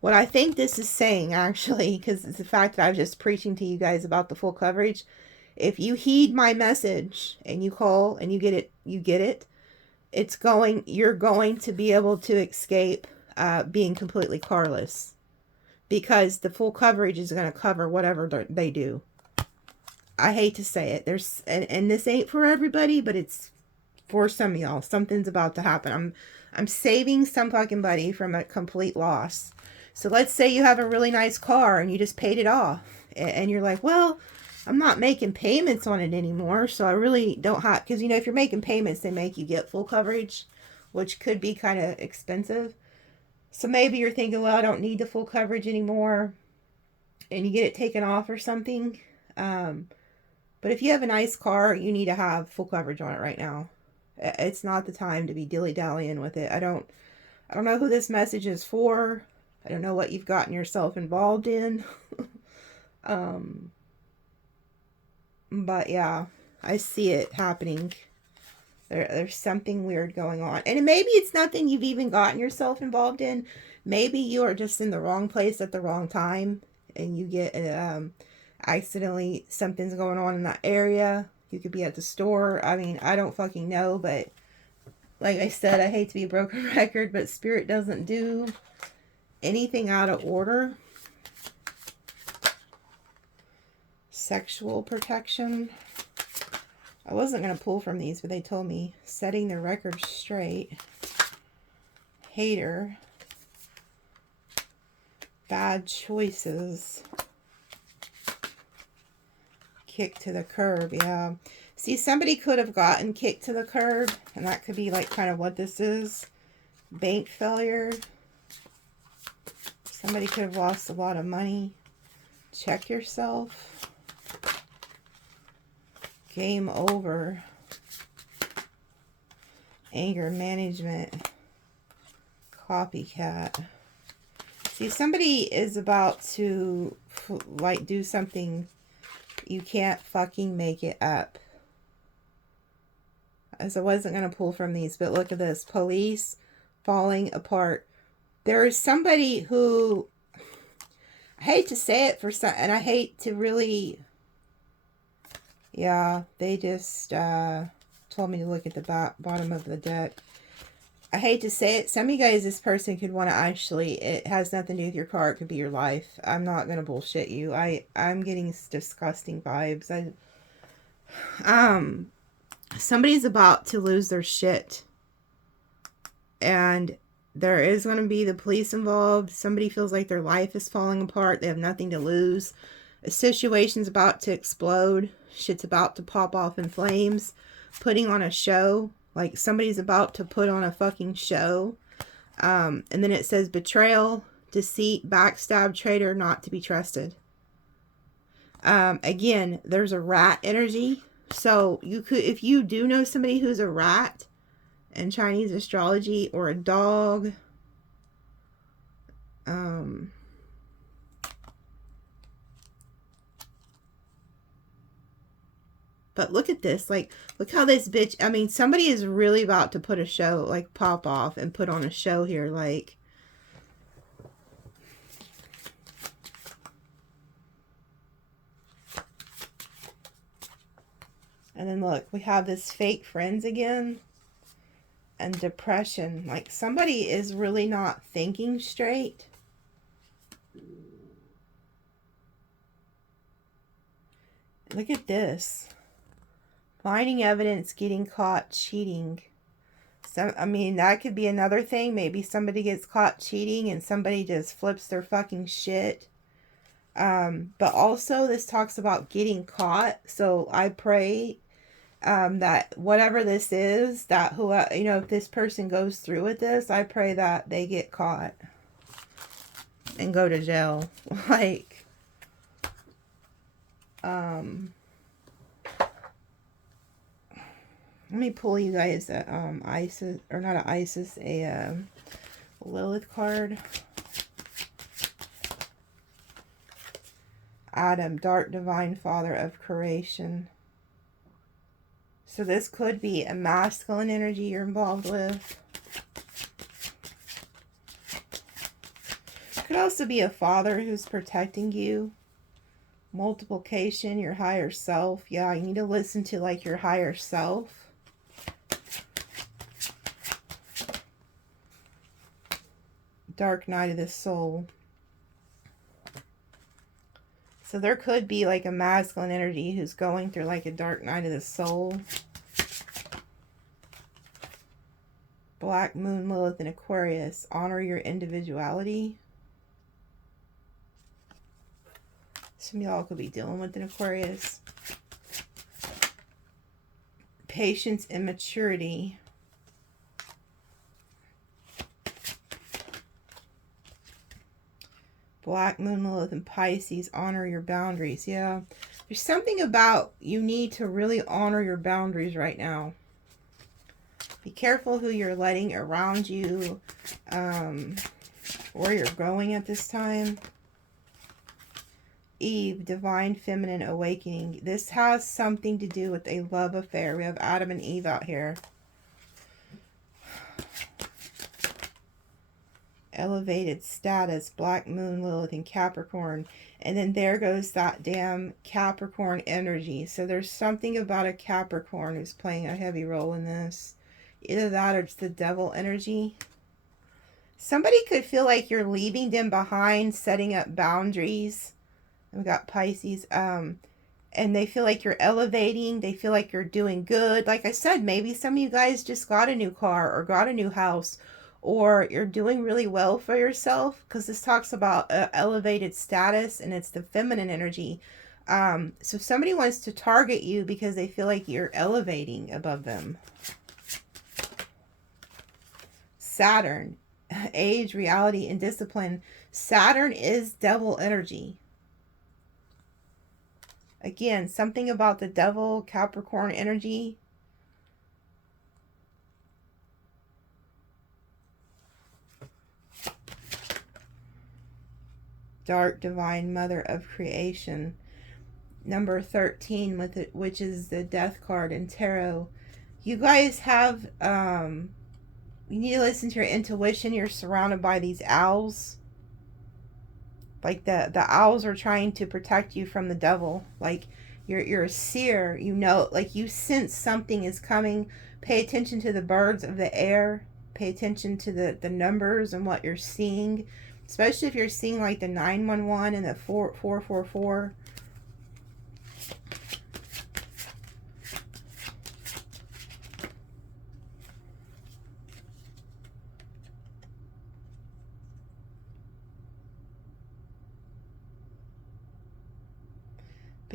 what I think this is saying, actually, because it's the fact that I was just preaching to you guys about the full coverage. If you heed my message and you call and you get it, you're going to be able to escape being completely carless. Because the full coverage is going to cover whatever they do. I hate to say it. And this ain't for everybody, but it's for some of y'all. Something's about to happen. I'm saving some fucking buddy from a complete loss. So let's say you have a really nice car and you just paid it off. And you're like, well, I'm not making payments on it anymore. So I really don't have... Because, if you're making payments, they make you get full coverage, which could be kind of expensive. So maybe you're thinking, well, I don't need the full coverage anymore, and you get it taken off or something. But if you have a nice car, you need to have full coverage on it right now. It's not the time to be dilly-dallying with it. I don't know who this message is for. I don't know what you've gotten yourself involved in. But yeah, I see it happening. There's something weird going on. And maybe it's nothing you've even gotten yourself involved in. Maybe you are just in the wrong place at the wrong time. And you get accidentally, something's going on in that area. You could be at the store. I mean, I don't fucking know. But like I said, I hate to be a broken record. But Spirit doesn't do anything out of order. Sexual protection. I wasn't going to pull from these, but they told me setting the record straight. Hater. Bad choices. Kick to the curb, yeah. See, somebody could have gotten kicked to the curb, and that could be like kind of what this is. Bank failure. Somebody could have lost a lot of money. Check yourself. Game over. Anger management. Copycat. See, somebody is about to like do something. You can't fucking make it up. As I wasn't going to pull from these, but look at this. Police falling apart. There is somebody who, I hate to say it for some, and I hate to really... Yeah, they just told me to look at the bottom of the deck. I hate to say it. Some of you guys, this person could want to actually... It has nothing to do with your car. It could be your life. I'm not going to bullshit you. I'm getting disgusting vibes. Somebody's about to lose their shit. And there is going to be the police involved. Somebody feels like their life is falling apart. They have nothing to lose. A situation's about to explode. Shit's about to pop off in flames. Putting on a show. Like somebody's about to put on a fucking show. And then it says betrayal, deceit, backstab, traitor, not to be trusted. Again, there's a rat energy. So you could, if you do know somebody who's a rat in Chinese astrology, or a dog, but look at this, like, look how this bitch, I mean, somebody is really about to put a show, like, pop off and put on a show here, like, and then look, we have this fake friends again, and depression, like, somebody is really not thinking straight. Look at this. Finding evidence, getting caught cheating. So, I mean, that could be another thing. Maybe somebody gets caught cheating and somebody just flips their fucking shit. But also this talks about getting caught. So I pray that whatever this is, that who, you know, if this person goes through with this, I pray that they get caught and go to jail. Like, let me pull you guys a Isis, or not a Isis, a Lilith card. Adam, dark divine father of creation. So this could be a masculine energy you're involved with. Could also be a father who's protecting you. Multiplication, your higher self. Yeah, you need to listen to like your higher self. Dark night of the soul. So there could be like a masculine energy who's going through like a dark night of the soul. Black moon, Lilith, and Aquarius. Honor your individuality. Some of y'all could be dealing with an Aquarius. Patience and maturity. Black moon, Lilith, and Pisces. Honor your boundaries. Yeah. There's something about you need to really honor your boundaries right now. Be careful who you're letting around you. Where you're going at this time. Eve, divine feminine awakening. This has something to do with a love affair. We have Adam and Eve out here. Elevated status, black moon, Lilith, and Capricorn. And then there goes that damn Capricorn energy. So there's something about a Capricorn who's playing a heavy role in this. Either that or it's the devil energy. Somebody could feel like you're leaving them behind, setting up boundaries. And we got Pisces. And they feel like you're elevating. They feel like you're doing good. Like I said, maybe some of you guys just got a new car or got a new house. Or you're doing really well for yourself, because this talks about elevated status, and it's the feminine energy. So somebody wants to target you because they feel like you're elevating above them. Saturn, age, reality, and discipline. Saturn is devil energy. Again, something about the devil, Capricorn energy. Dark divine mother of creation. Number 13, with it, which is the death card in tarot. You guys have you need to listen to your intuition. You're surrounded by these owls. Like the owls are trying to protect you from the devil. Like you're a seer, you know, like you sense something is coming. Pay attention to the birds of the air. Pay attention to the numbers and what you're seeing. Especially if you're seeing like the 911 and the 444.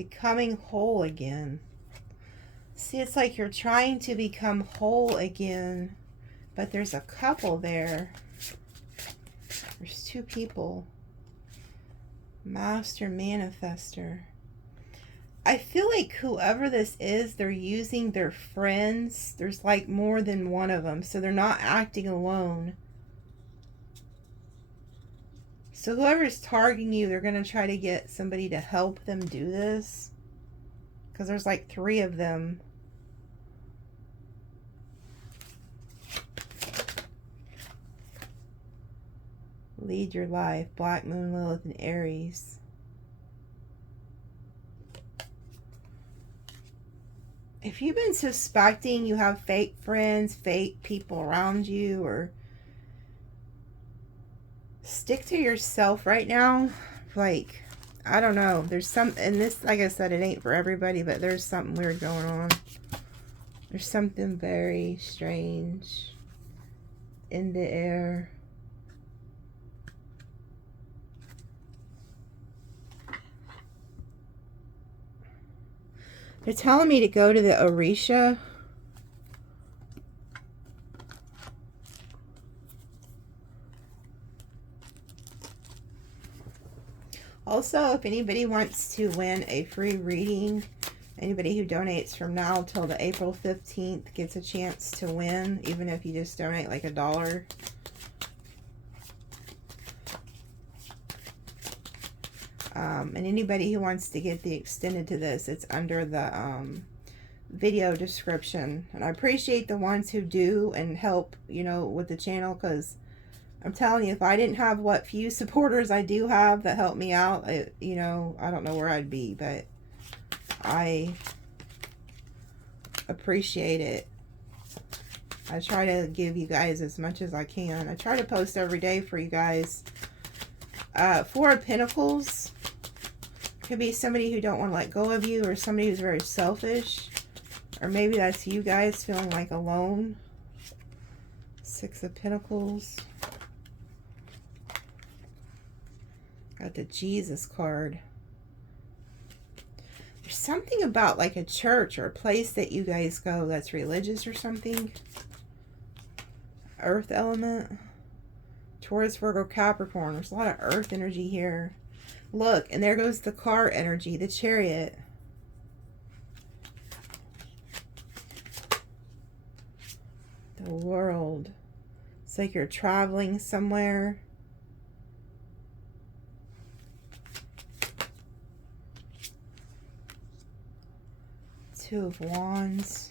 Becoming whole again. See, it's like you're trying to become whole again, but there's a couple there. There's two people. Master Manifester. I feel like whoever this is, they're using their friends. There's like more than one of them, so they're not acting alone. So whoever's targeting you, they're going to try to get somebody to help them do this. Because there's like 3 of them. Lead your life. Black Moon, Lilith, and Aries. If you've been suspecting you have fake friends, fake people around you, or stick to yourself right now. Like, I don't know. There's some, and this, like I said, it ain't for everybody, but there's something weird going on. There's something very strange in the air. They're telling me to go to the Orisha. Also, if anybody wants to win a free reading, anybody who donates from now till the April 15th gets a chance to win, even if you just donate like $1. And anybody who wants to get the extended to this, it's under the video description. And I appreciate the ones who do and help, you know, with the channel, because I'm telling you, if I didn't have what few supporters I do have that help me out, you know, I don't know where I'd be, but I appreciate it. I try to give you guys as much as I can. I try to post every day for you guys. 4 of Pentacles. Could be somebody who don't want to let go of you, or somebody who's very selfish. Or maybe that's you guys feeling like alone. 6 of Pentacles. Got the Jesus card. There's something about like a church or a place that you guys go that's religious or something. Earth element. Taurus, Virgo, Capricorn. There's a lot of earth energy here. Look, and there goes the car energy, the Chariot. The World. It's like you're traveling somewhere. Two of Wands.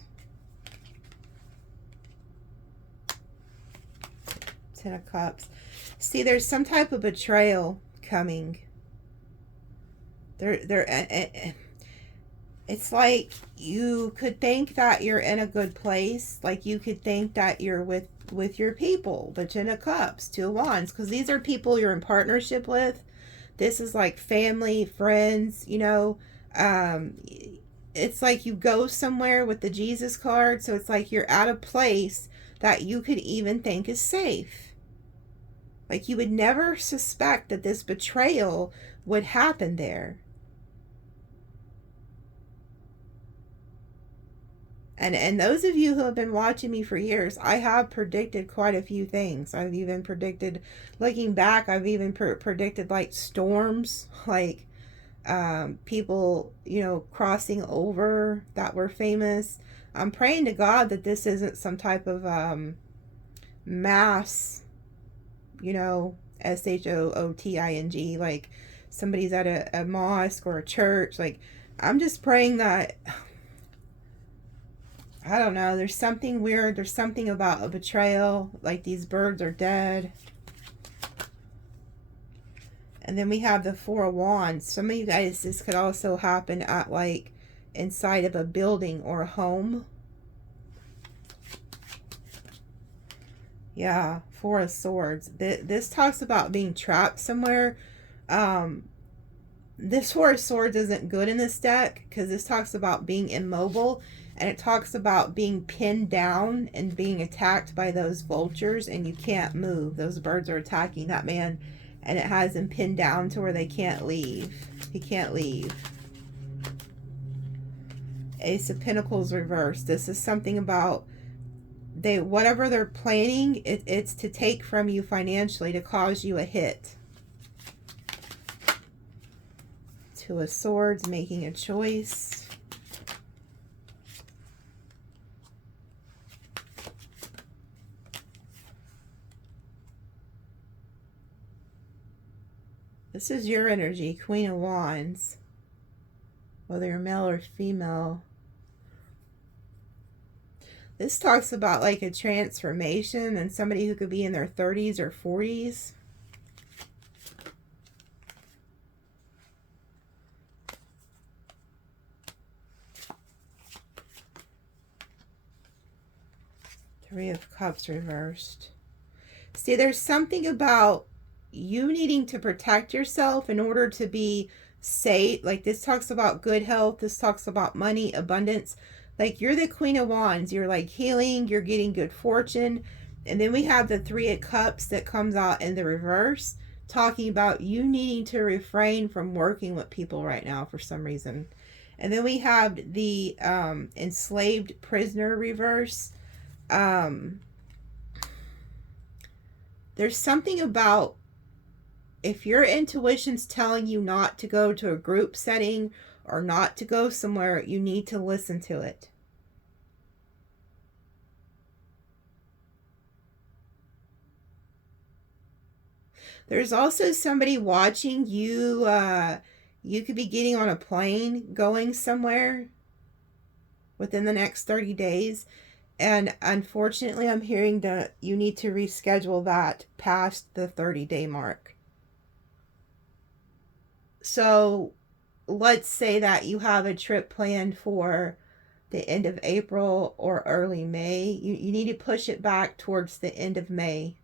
10 of Cups. See, there's some type of betrayal coming. It's like you could think that you're in a good place. Like you could think that you're with your people. The 10 of Cups, 2 of Wands. Because these are people you're in partnership with. This is like family, friends, you know. It's like you go somewhere with the Jesus card. So it's like you're at a place that you could even think is safe. Like you would never suspect that this betrayal would happen there. And those of you who have been watching me for years, I have predicted quite a few things. I've even predicted, looking back, I've even predicted like storms, like people, you know, crossing over that were famous. I'm praying to God that this isn't some type of mass, you know, SHOOTING, like somebody's at a mosque or a church. Like, I'm just praying that, I don't know, there's something weird. There's something about a betrayal, like these birds are dead. And then we have the 4 of Wands. Some of you guys, this could also happen at like inside of a building or a home. Yeah, 4 of Swords. This talks about being trapped somewhere. This 4 of Swords isn't good in this deck because this talks about being immobile, and it talks about being pinned down and being attacked by those vultures, and you can't move. Those birds are attacking that man, and it has him pinned down to where they can't leave. He can't leave. Ace of Pentacles reversed. This is something about whatever they're planning, it's to take from you financially, to cause you a hit. Two of Swords, making a choice. This is your energy, Queen of Wands. Whether you're male or female. This talks about like a transformation and somebody who could be in their 30s or 40s. Three of Cups reversed. See, there's something about you needing to protect yourself in order to be safe. Like this talks about good health. This talks about money, abundance. Like you're the Queen of Wands. You're like healing. You're getting good fortune. And then we have the Three of Cups that comes out in the reverse, talking about you needing to refrain from working with people right now for some reason. And then we have the enslaved prisoner reverse. There's something about if your intuition's telling you not to go to a group setting or not to go somewhere, you need to listen to it. There's also somebody watching you. You could be getting on a plane going somewhere within the next 30 days. And unfortunately, I'm hearing that you need to reschedule that past the 30-day mark. So let's say that you have a trip planned for the end of April or early May. You need to push it back towards the end of May.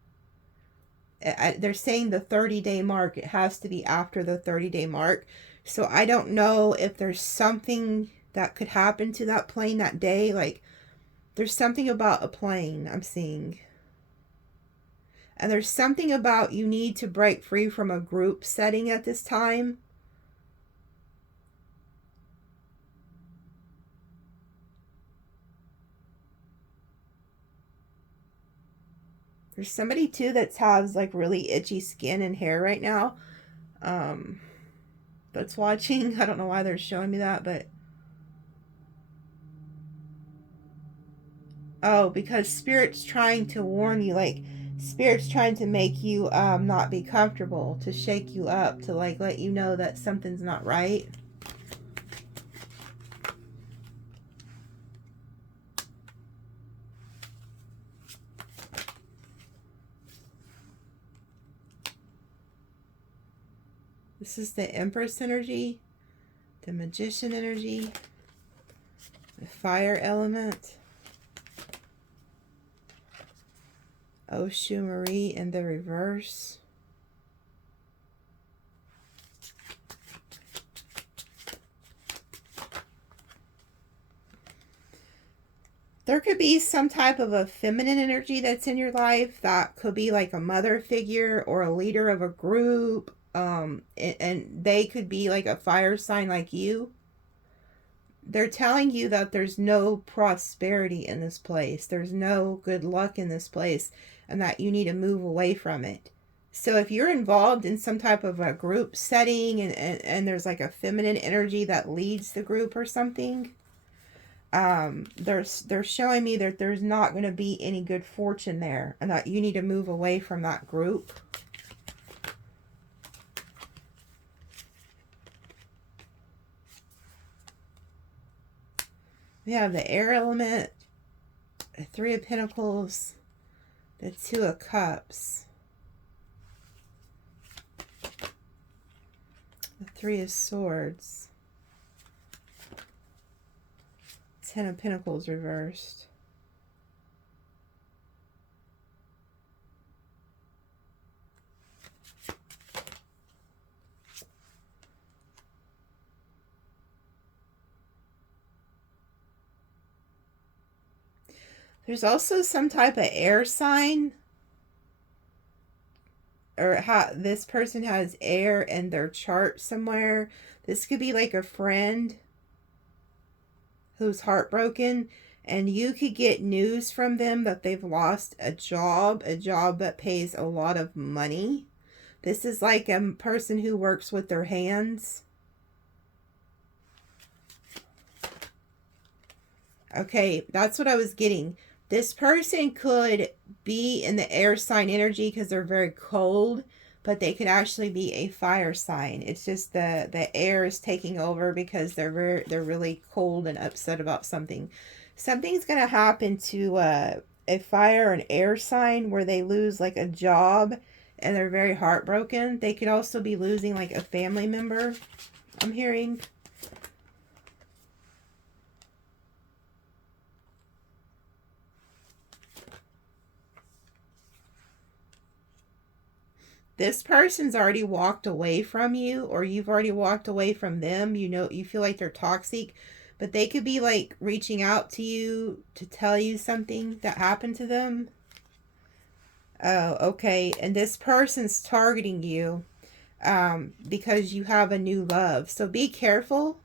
They're saying the 30-day mark. It has to be after the 30-day mark. So I don't know if there's something that could happen to that plane that day. Like there's something about a plane I'm seeing. And there's something about you need to break free from a group setting at this time. There's somebody too that has like really itchy skin and hair right now. That's watching. I don't know why they're showing me that, but oh, because Spirit's trying to warn you, like Spirit's trying to make you not be comfortable, to shake you up, to like let you know that something's not right. This is the Empress energy, the Magician energy, the fire element, Oshu Marie in the reverse. There could be some type of a feminine energy that's in your life that could be like a mother figure or a leader of a group. And they could be like a fire sign like you. They're telling you that there's no prosperity in this place. There's no good luck in this place, and that you need to move away from it. So if you're involved in some type of a group setting and there's like a feminine energy that leads the group or something, they're showing me that there's not going to be any good fortune there, and that you need to move away from that group. We have the air element, the Three of Pentacles, the Two of Cups, the Three of Swords, Ten of Pentacles reversed. There's also some type of air sign, or how this person has air in their chart somewhere. This could be like a friend who's heartbroken, and you could get news from them that they've lost a job that pays a lot of money. This is like a person who works with their hands. Okay, that's what I was getting. This person could be in the air sign energy because they're very cold, but they could actually be a fire sign. It's just the air is taking over because they're really cold and upset about something. Something's gonna happen to a fire or an air sign where they lose like a job and they're very heartbroken. They could also be losing like a family member, I'm hearing. This person's already walked away from you, or you've already walked away from them. You know, you feel like they're toxic, but they could be like reaching out to you to tell you something that happened to them. Oh, okay. And this person's targeting you because you have a new love. So be careful.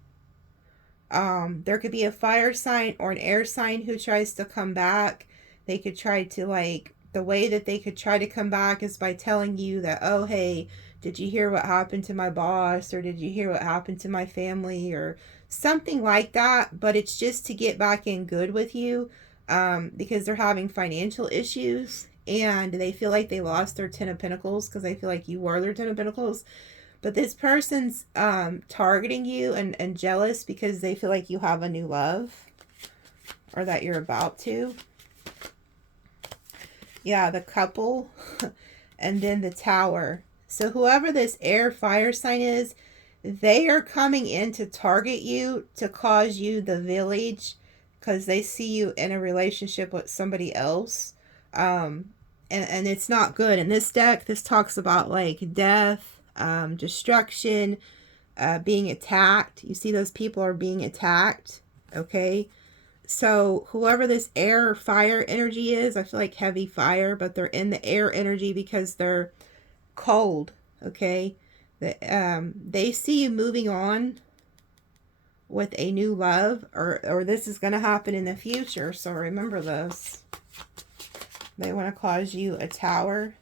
There could be a fire sign or an air sign who tries to come back. They could try to like, the way that they could try to come back is by telling you that, oh, hey, did you hear what happened to my boss? Or did you hear what happened to my family? Or something like that. But it's just to get back in good with you because they're having financial issues. And they feel like they lost their 10 of Pentacles because they feel like you were their 10 of Pentacles. But this person's targeting you and jealous because they feel like you have a new love. Or that you're about to. Yeah, the couple. And then the Tower. So whoever this air fire sign is, they are coming in to target you to cause you the village. Because they see you in a relationship with somebody else. And it's not good. In this deck, this talks about like death, destruction, being attacked. You see those people are being attacked. Okay. So whoever this air or fire energy is, I feel like heavy fire, but they're in the air energy because they're cold. Okay. They see you moving on with a new love, or this is going to happen in the future. So remember this. They want to cause you a Tower.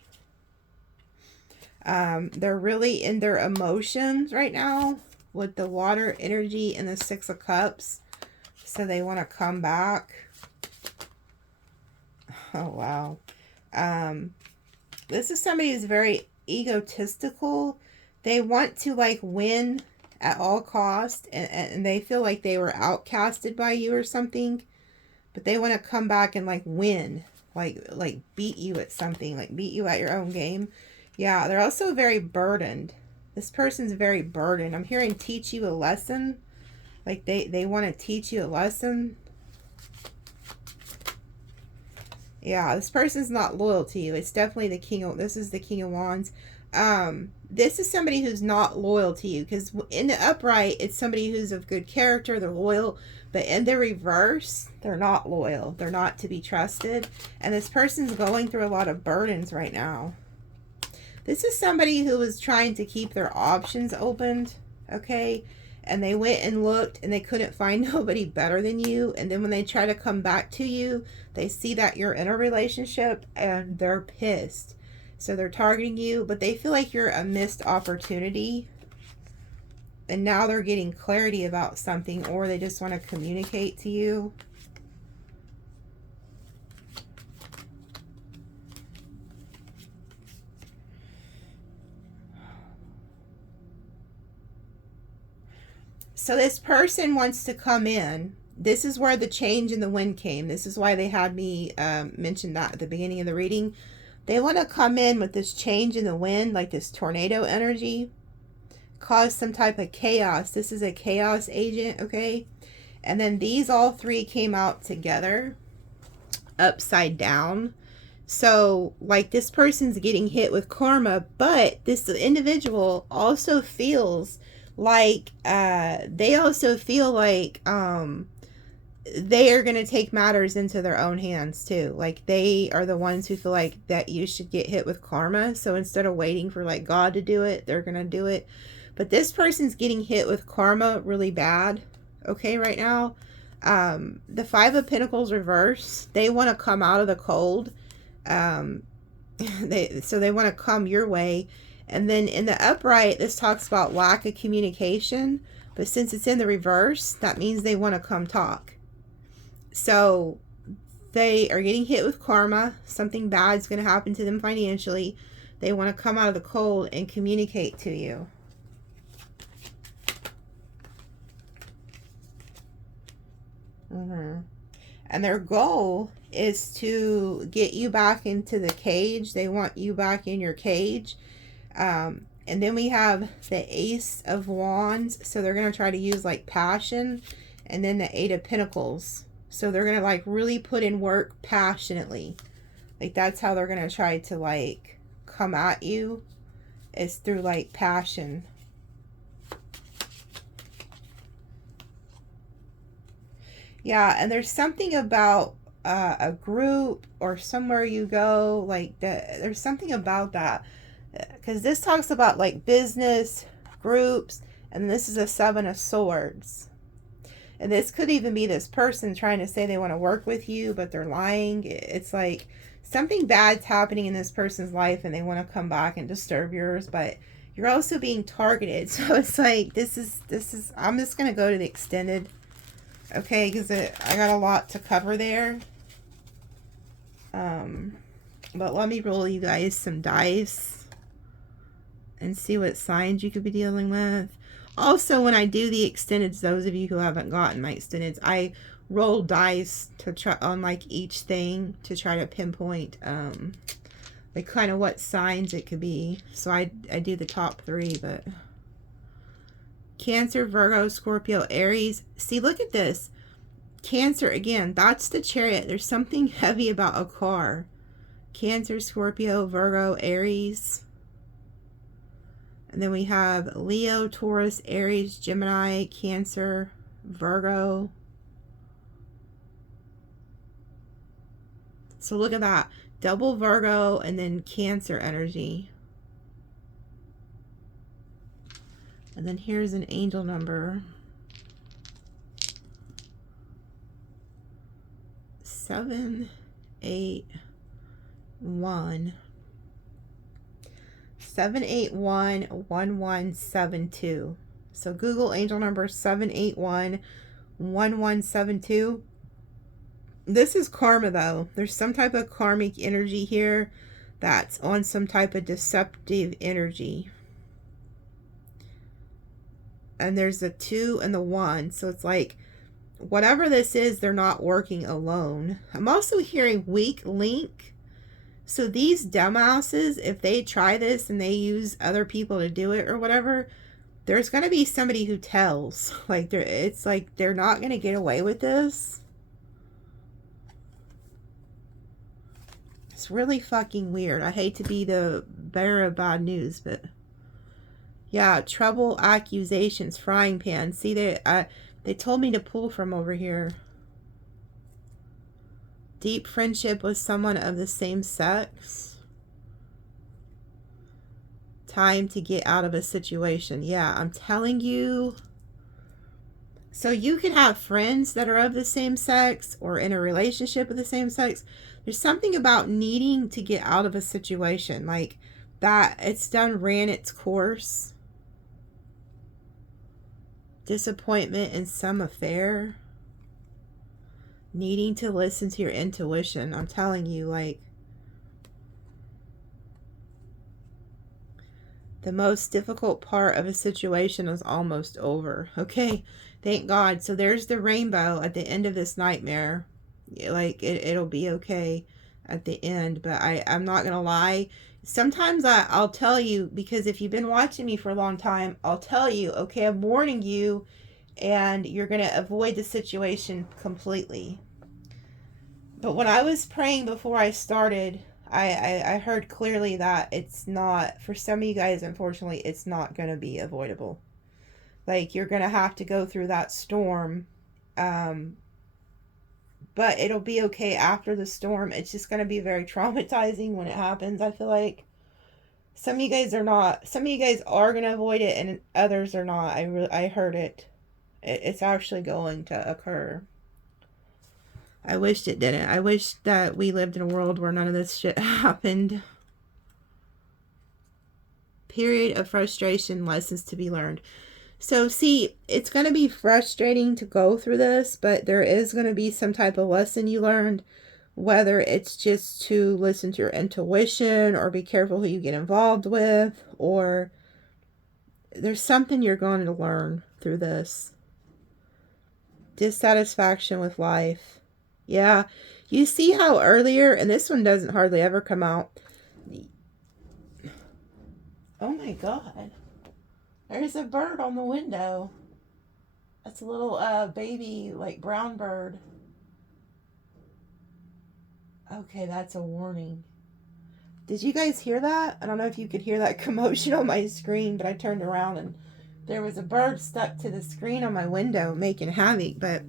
They're really in their emotions right now with the water energy and the 6 of Cups. So they want to come back. Oh, wow. This is somebody who's very egotistical. They want to like win at all cost. And they feel like they were outcasted by you or something. But they want to come back and like win. Like beat you at something. Like beat you at your own game. Yeah, they're also very burdened. This person's very burdened. I'm hearing teach you a lesson. Like they want to teach you a lesson. Yeah, this person's not loyal to you. It's definitely the King of... This is the King of Wands. This is somebody who's not loyal to you. Because in the upright, it's somebody who's of good character. They're loyal. But in the reverse, they're not loyal. They're not to be trusted. And this person's going through a lot of burdens right now. This is somebody who was trying to keep their options opened. Okay? And they went and looked and they couldn't find nobody better than you. And then when they try to come back to you, they see that you're in a relationship and they're pissed. So they're targeting you, but they feel like you're a missed opportunity. And now they're getting clarity about something, or they just want to communicate to you. So this person wants to come in. This is where the change in the wind came. This is why they had me mention that at the beginning of the reading. They want to come in with this change in the wind, like this tornado energy. Cause some type of chaos. This is a chaos agent, okay? And then these all three came out together. Upside down. So, like, this person's getting hit with karma, but this individual also feels like they also feel like they are going to take matters into their own hands too. Like they are the ones who feel like that you should get hit with karma. So instead of waiting for like God to do it, they're going to do it. But this person's getting hit with karma really bad. Okay, right now. The Five of Pentacles reverse, they want to come out of the cold. They want to come your way. And then in the upright, this talks about lack of communication. But since it's in the reverse, that means they want to come talk. So they are getting hit with karma. Something bad's going to happen to them financially. They want to come out of the cold and communicate to you. And their goal is to get you back into the cage. They want you back in your cage. And then we have the Ace of Wands. So they're going to try to use like passion. And then the Eight of Pentacles. So they're going to like really put in work passionately. Like that's how they're going to try to like come at you, is through like passion. Yeah, and there's something about a group or somewhere you go, like that. There's something about that, because this talks about like business, groups, and this is a Seven of Swords. And this could even be this person trying to say they want to work with you, but they're lying. It's like something bad's happening in this person's life and they want to come back and disturb yours, but you're also being targeted. So it's like, this is, I'm just going to go to the extended, okay, because I got a lot to cover there. But let me roll you guys some dice and see what signs you could be dealing with. Also, when I do the extendeds, those of you who haven't gotten my extendeds, I roll dice to try on like each thing to try to pinpoint like kind of what signs it could be. So I do the top three, but Cancer, Virgo, Scorpio, Aries. See, look at this. Cancer, again, that's the Chariot. There's something heavy about a car. Cancer, Scorpio, Virgo, Aries. And then we have Leo, Taurus, Aries, Gemini, Cancer, Virgo. So look at that. Double Virgo and then Cancer energy. And then here's an angel number. 781. 781-1172. So Google angel number 781-1172. This is karma though. There's some type of karmic energy here that's on some type of deceptive energy. And there's the 2 and the 1. So it's like, whatever this is, they're not working alone. I'm also hearing weak link. So these dumbasses, if they try this and they use other people to do it or whatever, there's going to be somebody who tells. Like, it's like they're not going to get away with this. It's really fucking weird. I hate to be the bearer of bad news, but yeah, trouble, accusations, frying pan. See, they told me to pull from over here. Deep friendship with someone of the same sex. Time to get out of a situation. Yeah, I'm telling you. So you can have friends that are of the same sex or in a relationship with the same sex. There's something about needing to get out of a situation. Like that, it's ran its course. Disappointment in some affair. Needing to listen to your intuition. I'm telling you, like, the most difficult part of a situation is almost over. Okay, thank God. So there's the rainbow at the end of this nightmare. Like, it'll be okay at the end. But I'm not gonna lie. Sometimes I'll tell you, because if you've been watching me for a long time, I'll tell you, okay, I'm warning you, and you're going to avoid the situation completely. But when I was praying before I started, I heard clearly that it's not, for some of you guys, unfortunately, it's not going to be avoidable. Like, you're going to have to go through that storm, but it'll be okay after the storm. It's just going to be very traumatizing when it happens, I feel like. Some of you guys are not, some of you guys are going to avoid it, and others are not. I heard it. It's actually going to occur. I wished it didn't. I wish that we lived in a world where none of this shit happened. Period of frustration, lessons to be learned. So see, it's going to be frustrating to go through this, but there is going to be some type of lesson you learned, whether it's just to listen to your intuition or be careful who you get involved with, or there's something you're going to learn through this. Dissatisfaction with life. Yeah. You see how earlier, and this one doesn't hardly ever come out. Oh my God. There's a bird on the window. That's a little baby, like brown bird. Okay, that's a warning. Did you guys hear that? I don't know if you could hear that commotion on my screen, but I turned around and there was a bird stuck to the screen on my window making havoc. But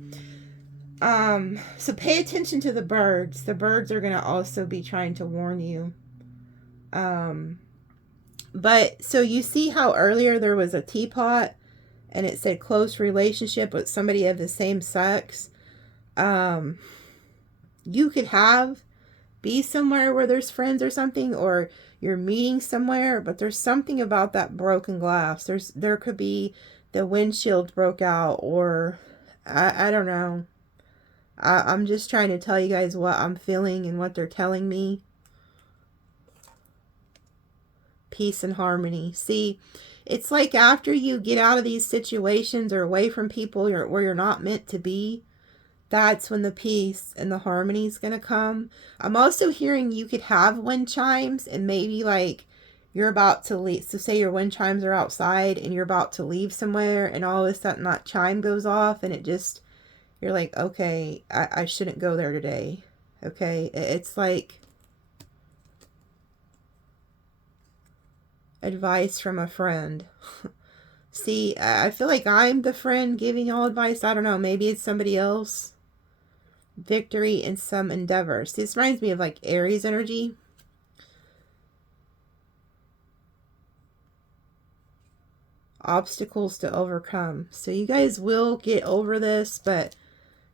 so pay attention to the birds. The birds are going to also be trying to warn you. But so you see how earlier there was a teapot and it said close relationship with somebody of the same sex. You could be somewhere where there's friends or something, or you're meeting somewhere, but there's something about that broken glass. There could be the windshield broke out, or I don't know. I'm just trying to tell you guys what I'm feeling and what they're telling me. Peace and harmony. See, it's like after you get out of these situations or away from people where you're not meant to be, that's when the peace and the harmony is going to come. I'm also hearing you could have wind chimes, and maybe like you're about to leave. So say your wind chimes are outside and you're about to leave somewhere, and all of a sudden that chime goes off and you're like, okay, I shouldn't go there today. Okay. It's like advice from a friend. See, I feel like I'm the friend giving y'all advice. I don't know. Maybe it's somebody else. Victory in some endeavor. See, this reminds me of like Aries energy. Obstacles to overcome. So you guys will get over this, but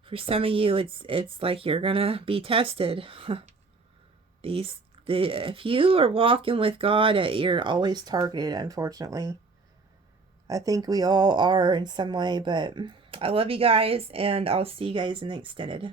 for some of you, it's like you're gonna be tested. If you are walking with God, you're always targeted, unfortunately. I think we all are in some way, but I love you guys, and I'll see you guys in the extended.